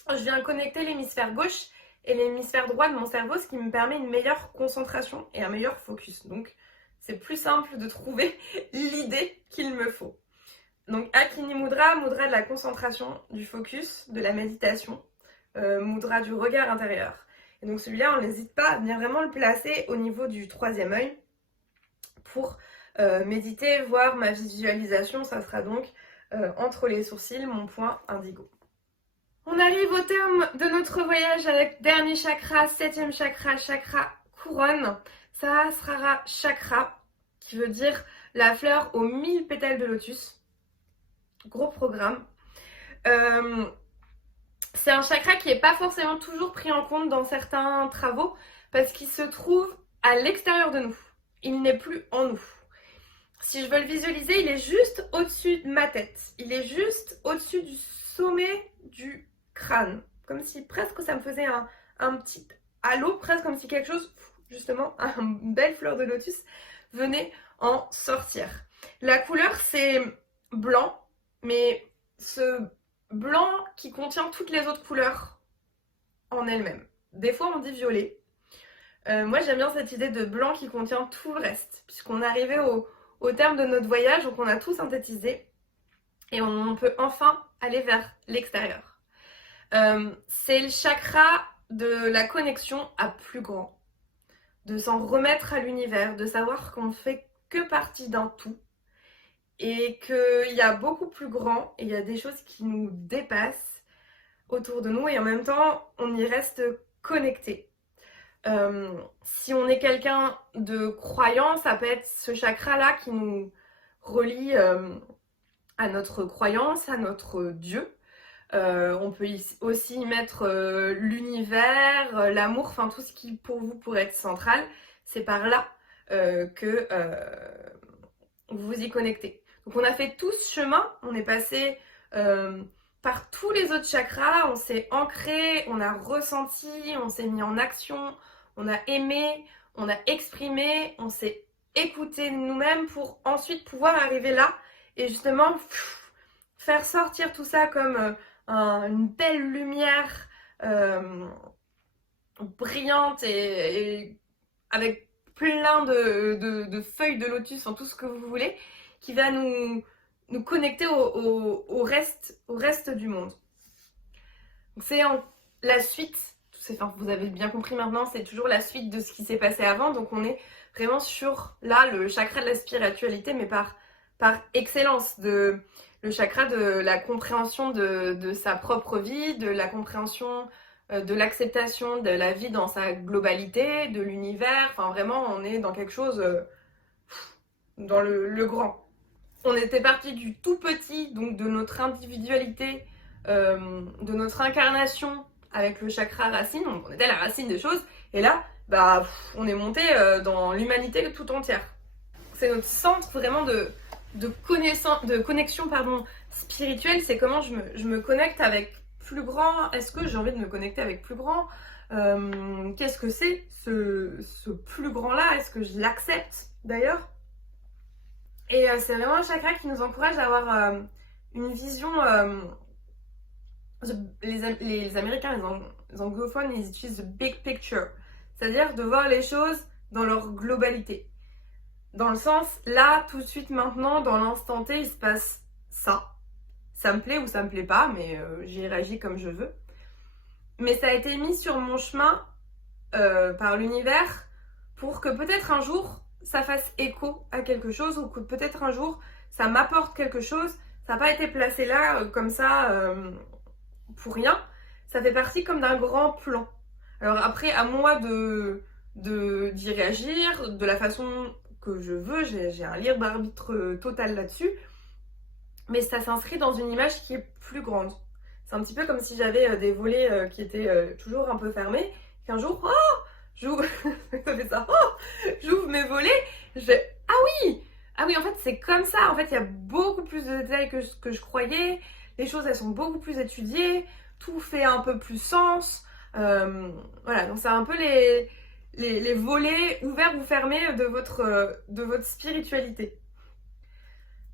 je viens connecter l'hémisphère gauche et l'hémisphère droit de mon cerveau, ce qui me permet une meilleure concentration et un meilleur focus. Donc, c'est plus simple de trouver l'idée qu'il me faut. Donc, Akini Mudra, mudra de la concentration, du focus, de la méditation, mudra du regard intérieur. Et donc, celui-là, on n'hésite pas à venir vraiment le placer au niveau du troisième œil pour méditer, voir ma visualisation. Ça sera donc entre les sourcils, mon point indigo. On arrive au terme de notre voyage avec dernier chakra, septième chakra, chakra couronne. Sahasrara chakra, qui veut dire la fleur aux 1000 pétales de lotus. Gros programme. C'est un chakra qui n'est pas forcément toujours pris en compte dans certains travaux parce qu'il se trouve à l'extérieur de nous. Il n'est plus en nous. Si je veux le visualiser, il est juste au-dessus de ma tête. Il est juste au-dessus du sommet du crâne. Comme si presque ça me faisait un petit halo, presque comme si quelque chose, justement, une belle fleur de lotus, venait en sortir. La couleur, c'est blanc, mais ce blanc qui contient toutes les autres couleurs en elle-même. Des fois, on dit violet. Moi, j'aime bien cette idée de blanc qui contient tout le reste, puisqu'on est arrivé au terme de notre voyage, donc on a tout synthétisé et on peut enfin aller vers l'extérieur. C'est le chakra de la connexion à plus grand, de s'en remettre à l'univers, de savoir qu'on ne fait que partie d'un tout et qu'il y a beaucoup plus grand et il y a des choses qui nous dépassent autour de nous et en même temps on y reste connecté. Si on est quelqu'un de croyant, ça peut être ce chakra-là qui nous relie à notre croyance, à notre Dieu. On peut aussi y mettre l'univers, l'amour, enfin tout ce qui pour vous pourrait être central. C'est par là que vous vous y connectez. Donc on a fait tout ce chemin, on est passé par tous les autres chakras, on s'est ancré, on a ressenti, on s'est mis en action, on a aimé, on a exprimé, on s'est écouté nous-mêmes pour ensuite pouvoir arriver là et justement faire sortir tout ça comme une belle lumière brillante et avec plein de feuilles de lotus, enfin tout ce que vous voulez, qui va nous connecter au reste du monde. Donc c'est la suite, enfin, vous avez bien compris maintenant, c'est toujours la suite de ce qui s'est passé avant, donc on est vraiment sur, là, le chakra de la spiritualité, mais par excellence, le chakra de la compréhension de sa propre vie, de la compréhension de l'acceptation de la vie dans sa globalité, de l'univers, enfin vraiment on est dans quelque chose, dans le grand. On était parti du tout petit, donc de notre individualité, de notre incarnation avec le chakra racine, donc on était la racine des choses, et là, on est monté dans l'humanité tout entière. C'est notre centre vraiment de connexion spirituelle, c'est comment je me connecte avec plus grand, est-ce que j'ai envie de me connecter avec plus grand, qu'est-ce que c'est ce plus grand là, est-ce que je l'accepte d'ailleurs? Et c'est vraiment un chakra qui nous encourage à avoir une vision. Les Américains, les anglophones, ils utilisent the big picture, c'est-à-dire de voir les choses dans leur globalité. Dans le sens, là, tout de suite, maintenant, dans l'instant T, il se passe ça. Ça me plaît ou ça me plaît pas, mais j'y réagis comme je veux. Mais ça a été mis sur mon chemin par l'univers pour que peut-être un jour, ça fasse écho à quelque chose ou que peut-être un jour, ça m'apporte quelque chose. Ça n'a pas été placé là comme ça pour rien. Ça fait partie comme d'un grand plan. Alors après, à moi d'y réagir de la façon que je veux. J'ai un libre arbitre total là-dessus. mais ça s'inscrit dans une image qui est plus grande. C'est un petit peu comme si j'avais des volets qui étaient toujours un peu fermés, qu'un jour, oh, j'ouvre, ça fait ça, oh, j'ouvre mes volets, je fais, ah oui, en fait c'est comme ça, en fait il y a beaucoup plus de détails que que je croyais, les choses elles sont beaucoup plus étudiées, tout fait un peu plus sens, voilà, donc c'est un peu les volets ouverts ou fermés de votre spiritualité.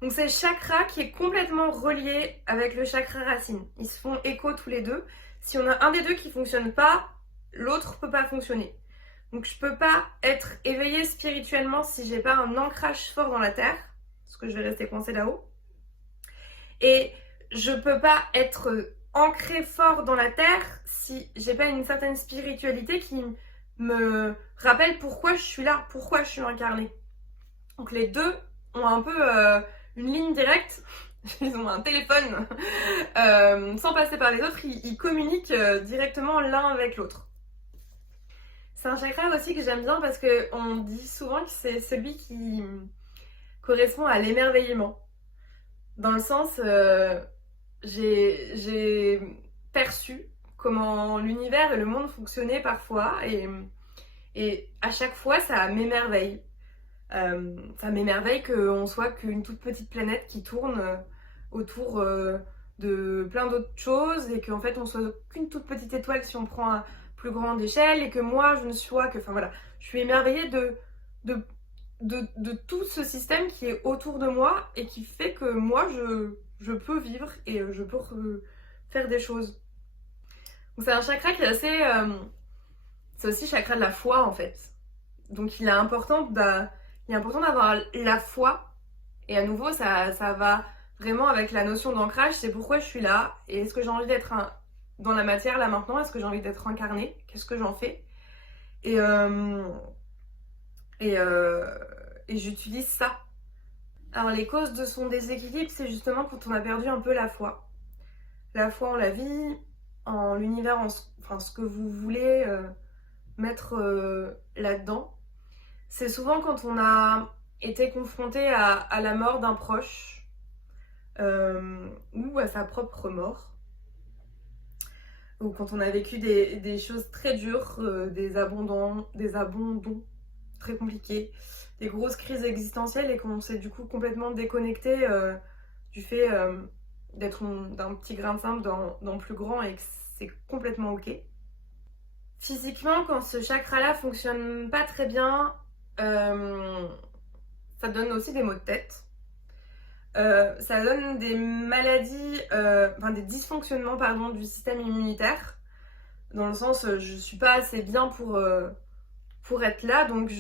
Donc c'est le chakra qui est complètement relié avec le chakra racine. Ils se font écho tous les deux. Si on a un des deux qui fonctionne pas, l'autre peut pas fonctionner. Donc je peux pas être éveillée spirituellement si j'ai pas un ancrage fort dans la terre, parce que je vais rester coincée là-haut. Et je peux pas être ancrée fort dans la terre si j'ai pas une certaine spiritualité qui me rappelle pourquoi je suis là, pourquoi je suis incarnée. Donc les deux ont un peu une ligne directe, ils ont un téléphone, sans passer par les autres, ils communiquent directement l'un avec l'autre. C'est un chakra aussi que j'aime bien parce qu'on dit souvent que c'est celui qui correspond à l'émerveillement. Dans le sens, j'ai perçu comment l'univers et le monde fonctionnaient parfois et à chaque fois ça m'émerveille. Ça m'émerveille qu'on soit qu'une toute petite planète qui tourne autour de plein d'autres choses et qu'en fait on soit qu'une toute petite étoile si on prend à plus grande échelle et que moi je ne sois que... Enfin voilà, je suis émerveillée de tout ce système qui est autour de moi et qui fait que moi je peux vivre et je peux faire des choses. Donc c'est un chakra qui est assez... c'est aussi le chakra de la foi en fait. Donc il est important d'avoir la foi. Et à nouveau, ça va vraiment avec la notion d'ancrage. C'est pourquoi je suis là. Et est-ce que j'ai envie d'être dans la matière là maintenant? Est-ce que j'ai envie d'être incarnée? Qu'est-ce que j'en fais? Et, et, euh, et j'utilise ça. Alors les causes de son déséquilibre, c'est justement quand on a perdu un peu la foi. La foi en la vie, en l'univers, enfin ce que vous voulez mettre là-dedans. C'est souvent quand on a été confronté à la mort d'un proche ou à sa propre mort, ou quand on a vécu des choses très dures, des abandons très compliqués, des grosses crises existentielles et qu'on s'est du coup complètement déconnecté du fait d'être d'un petit grain de sable dans plus grand et que c'est complètement ok. Physiquement, quand ce chakra-là fonctionne pas très bien, ça donne aussi des maux de tête. Ça donne des maladies, enfin des dysfonctionnements pardon, du système immunitaire. Dans le sens, je suis pas assez bien pour être là, donc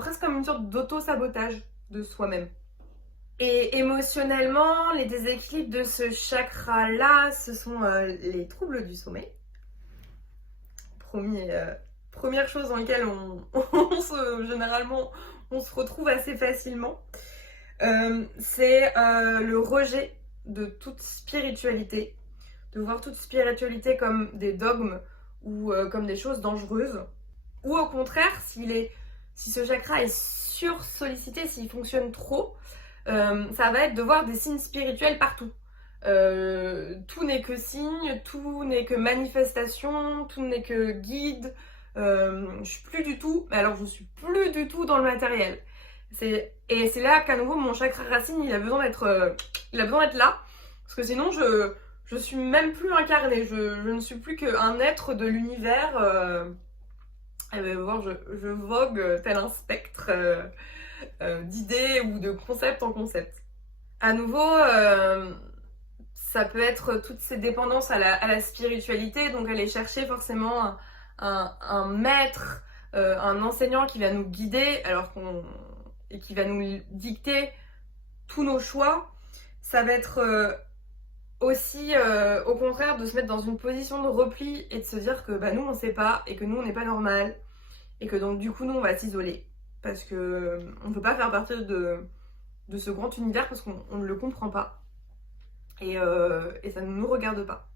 presque comme une sorte d'auto-sabotage de soi-même. Et émotionnellement, les déséquilibres de ce chakra-là, ce sont les troubles du sommeil. Première chose dans laquelle généralement on se retrouve assez facilement, c'est le rejet de toute spiritualité, de voir toute spiritualité comme des dogmes ou comme des choses dangereuses, ou au contraire, si ce chakra est sursollicité, s'il fonctionne trop, ça va être de voir des signes spirituels partout. Tout n'est que signe, tout n'est que manifestation, tout n'est que guide. Je suis plus du tout, mais alors je suis plus du tout dans le matériel. Et c'est là qu'à nouveau mon chakra racine il a besoin d'être là, parce que sinon je suis même plus incarnée, je ne suis plus qu'un être de l'univers. Je vogue tel un spectre d'idées ou de concept en concept. À nouveau, ça peut être toutes ces dépendances à la spiritualité, donc aller chercher forcément un maître, un enseignant qui va nous guider et qui va nous dicter tous nos choix. Ça va être aussi au contraire de se mettre dans une position de repli et de se dire que nous on sait pas et que nous on n'est pas normal et que donc du coup nous on va s'isoler parce que on ne peut pas faire partie de ce grand univers parce qu'on ne le comprend pas et ça ne nous regarde pas.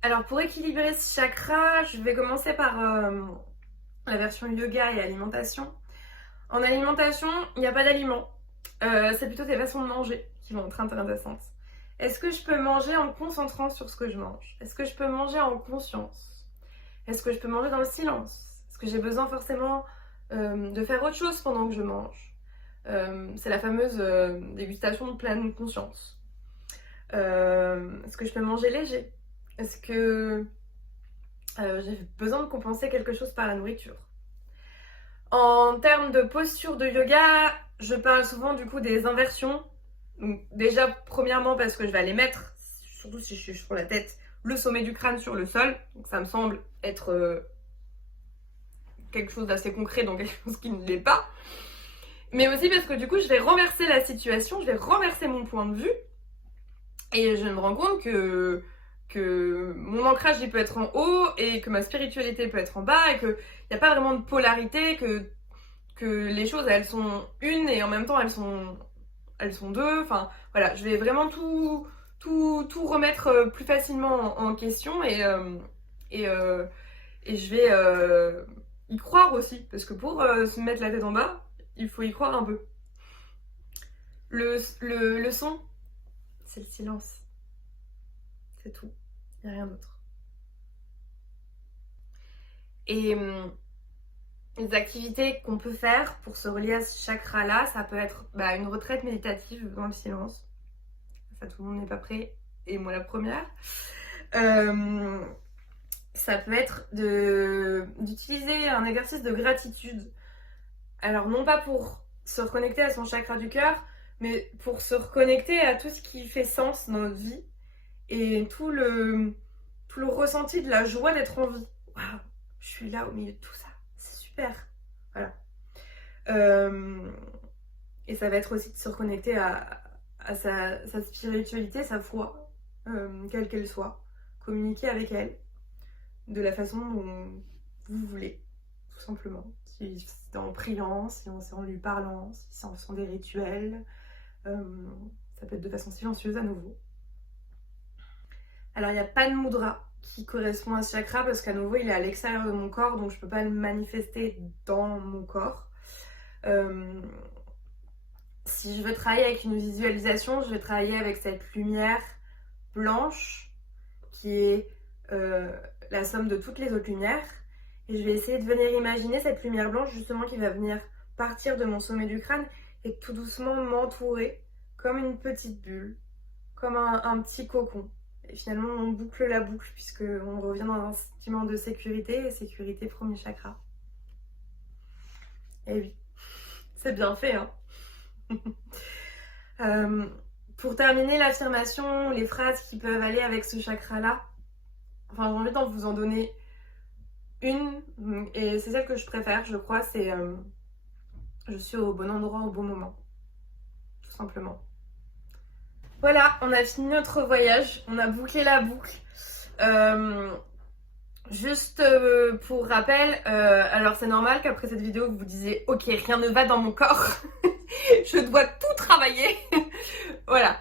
Alors pour équilibrer ce chakra, je vais commencer par la version yoga et alimentation. En alimentation, il n'y a pas d'aliments, c'est plutôt des façons de manger qui vont être intéressantes. Est-ce que je peux manger en me concentrant sur ce que je mange? Est-ce que je peux manger en conscience? Est-ce que je peux manger dans le silence? Est-ce que j'ai besoin forcément de faire autre chose pendant que je mange? C'est la fameuse dégustation de pleine conscience. Est-ce que je peux manger léger? Est-ce que j'ai besoin de compenser quelque chose par la nourriture? En termes de posture de yoga, je parle souvent du coup des inversions. Donc déjà, premièrement, parce que je vais aller mettre, surtout si je suis sur la tête, le sommet du crâne sur le sol. Donc ça me semble être quelque chose d'assez concret dans quelque chose qui ne l'est pas. Mais aussi parce que du coup, je vais renverser la situation, je vais renverser mon point de vue. Et je me rends compte que mon ancrage il peut être en haut et que ma spiritualité peut être en bas et qu'il n'y a pas vraiment de polarité, que les choses elles sont une et en même temps elles sont deux. Enfin voilà, je vais vraiment tout remettre plus facilement en question et, euh, et je vais y croire aussi parce que pour se mettre la tête en bas, il faut y croire un peu. Le son, c'est le silence. C'est tout. Il n'y a rien d'autre. Et les activités qu'on peut faire pour se relier à ce chakra-là, ça peut être une retraite méditative dans le silence. Ça, tout le monde n'est pas prêt, et moi la première. Ça peut être d'utiliser un exercice de gratitude. Alors non pas pour se reconnecter à son chakra du cœur, mais pour se reconnecter à tout ce qui fait sens dans notre vie et tout le ressenti de la joie d'être en vie. Waouh, je suis là au milieu de tout ça, c'est super. Voilà. Et ça va être aussi de se reconnecter à sa spiritualité, sa foi, quelle qu'elle soit. Communiquer avec elle de la façon dont vous voulez, tout simplement. Si c'est en priant, si c'est en lui parlant, si c'est en faisant des rituels. Ça peut être de façon silencieuse à nouveau. Alors il n'y a pas de mudra qui correspond à ce chakra parce qu'à nouveau il est à l'extérieur de mon corps, donc je ne peux pas le manifester dans mon corps. Si je veux travailler avec une visualisation, je vais travailler avec cette lumière blanche qui est la somme de toutes les autres lumières. Et je vais essayer de venir imaginer cette lumière blanche justement qui va venir partir de mon sommet du crâne et tout doucement m'entourer comme une petite bulle, comme un petit cocon. Et finalement, on boucle la boucle puisqu'on revient dans un sentiment de sécurité, et sécurité, premier chakra. Et oui, c'est bien fait, hein. Pour terminer l'affirmation, les phrases qui peuvent aller avec ce chakra-là, enfin j'ai envie d'en vous en donner une, et c'est celle que je préfère, je crois, c'est je suis au bon endroit au bon moment, tout simplement. Voilà, on a fini notre voyage, on a bouclé la boucle. Juste pour rappel, alors c'est normal qu'après cette vidéo vous vous disiez ok, rien ne va dans mon corps, je dois tout travailler. Voilà,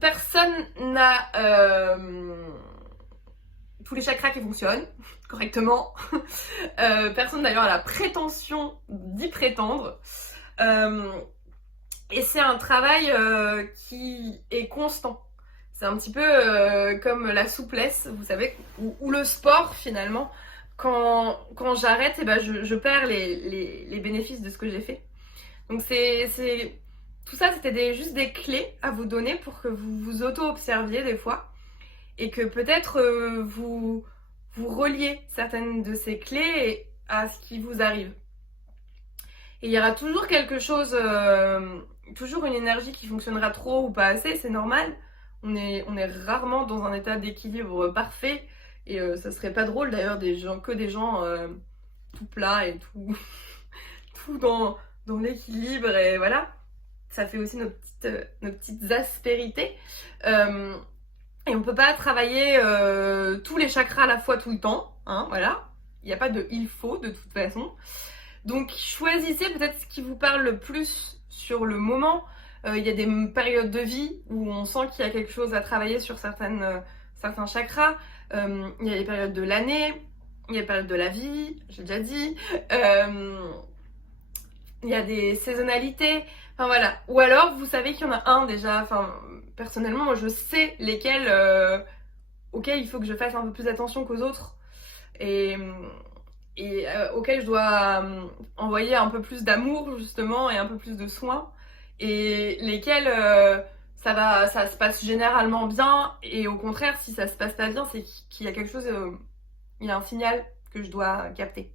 personne n'a tous les chakras qui fonctionnent correctement. Personne d'ailleurs a la prétention d'y prétendre. Et c'est un travail qui est constant. C'est un petit peu comme la souplesse, vous savez, ou le sport finalement. Quand j'arrête, je perds les bénéfices de ce que j'ai fait. Donc tout ça, c'était juste des clés à vous donner pour que vous vous auto-observiez des fois. Et que peut-être vous reliez certaines de ces clés à ce qui vous arrive. Et il y aura toujours quelque chose, toujours une énergie qui fonctionnera trop ou pas assez, c'est normal. On est rarement dans un état d'équilibre parfait. Et ça serait pas drôle d'ailleurs des gens tout plats et tout, tout dans l'équilibre. Et voilà, ça fait aussi nos petites aspérités. Et on peut pas travailler tous les chakras à la fois tout le temps, hein, voilà. Il n'y a pas de il faut de toute façon. Donc choisissez peut-être ce qui vous parle le plus sur le moment. Il y a des périodes de vie où on sent qu'il y a quelque chose à travailler sur certains chakras. Il y a des périodes de l'année, il y a des périodes de la vie, j'ai déjà dit. il y a des saisonnalités, enfin voilà. Ou alors vous savez qu'il y en a un déjà, enfin personnellement moi je sais lesquels auxquels il faut que je fasse un peu plus attention qu'aux autres et, auxquels je dois envoyer un peu plus d'amour justement et un peu plus de soins et lesquels ça se passe généralement bien et au contraire si ça se passe pas bien c'est qu'il y a quelque chose, il y a un signal que je dois capter.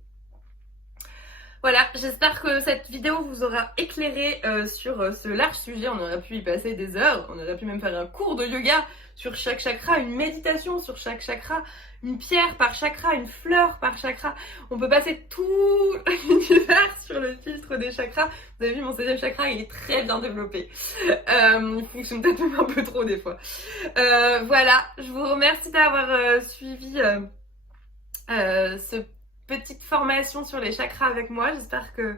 Voilà, j'espère que cette vidéo vous aura éclairé sur ce large sujet. On aurait pu y passer des heures, on aurait pu même faire un cours de yoga sur chaque chakra, une méditation sur chaque chakra, une pierre par chakra, une fleur par chakra. On peut passer tout l'univers sur le filtre des chakras. Vous avez vu, mon 7e chakra, il est très bien développé. Il fonctionne peut-être même un peu trop des fois. Voilà, je vous remercie d'avoir suivi ce petite formation sur les chakras avec moi. J'espère que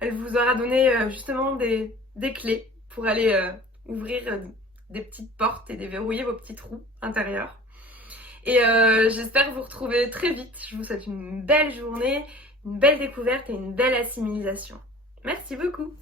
elle vous aura donné justement des clés pour aller ouvrir des petites portes et déverrouiller vos petits trous intérieurs. Et j'espère vous retrouver très vite. Je vous souhaite une belle journée, une belle découverte et une belle assimilation. Merci beaucoup.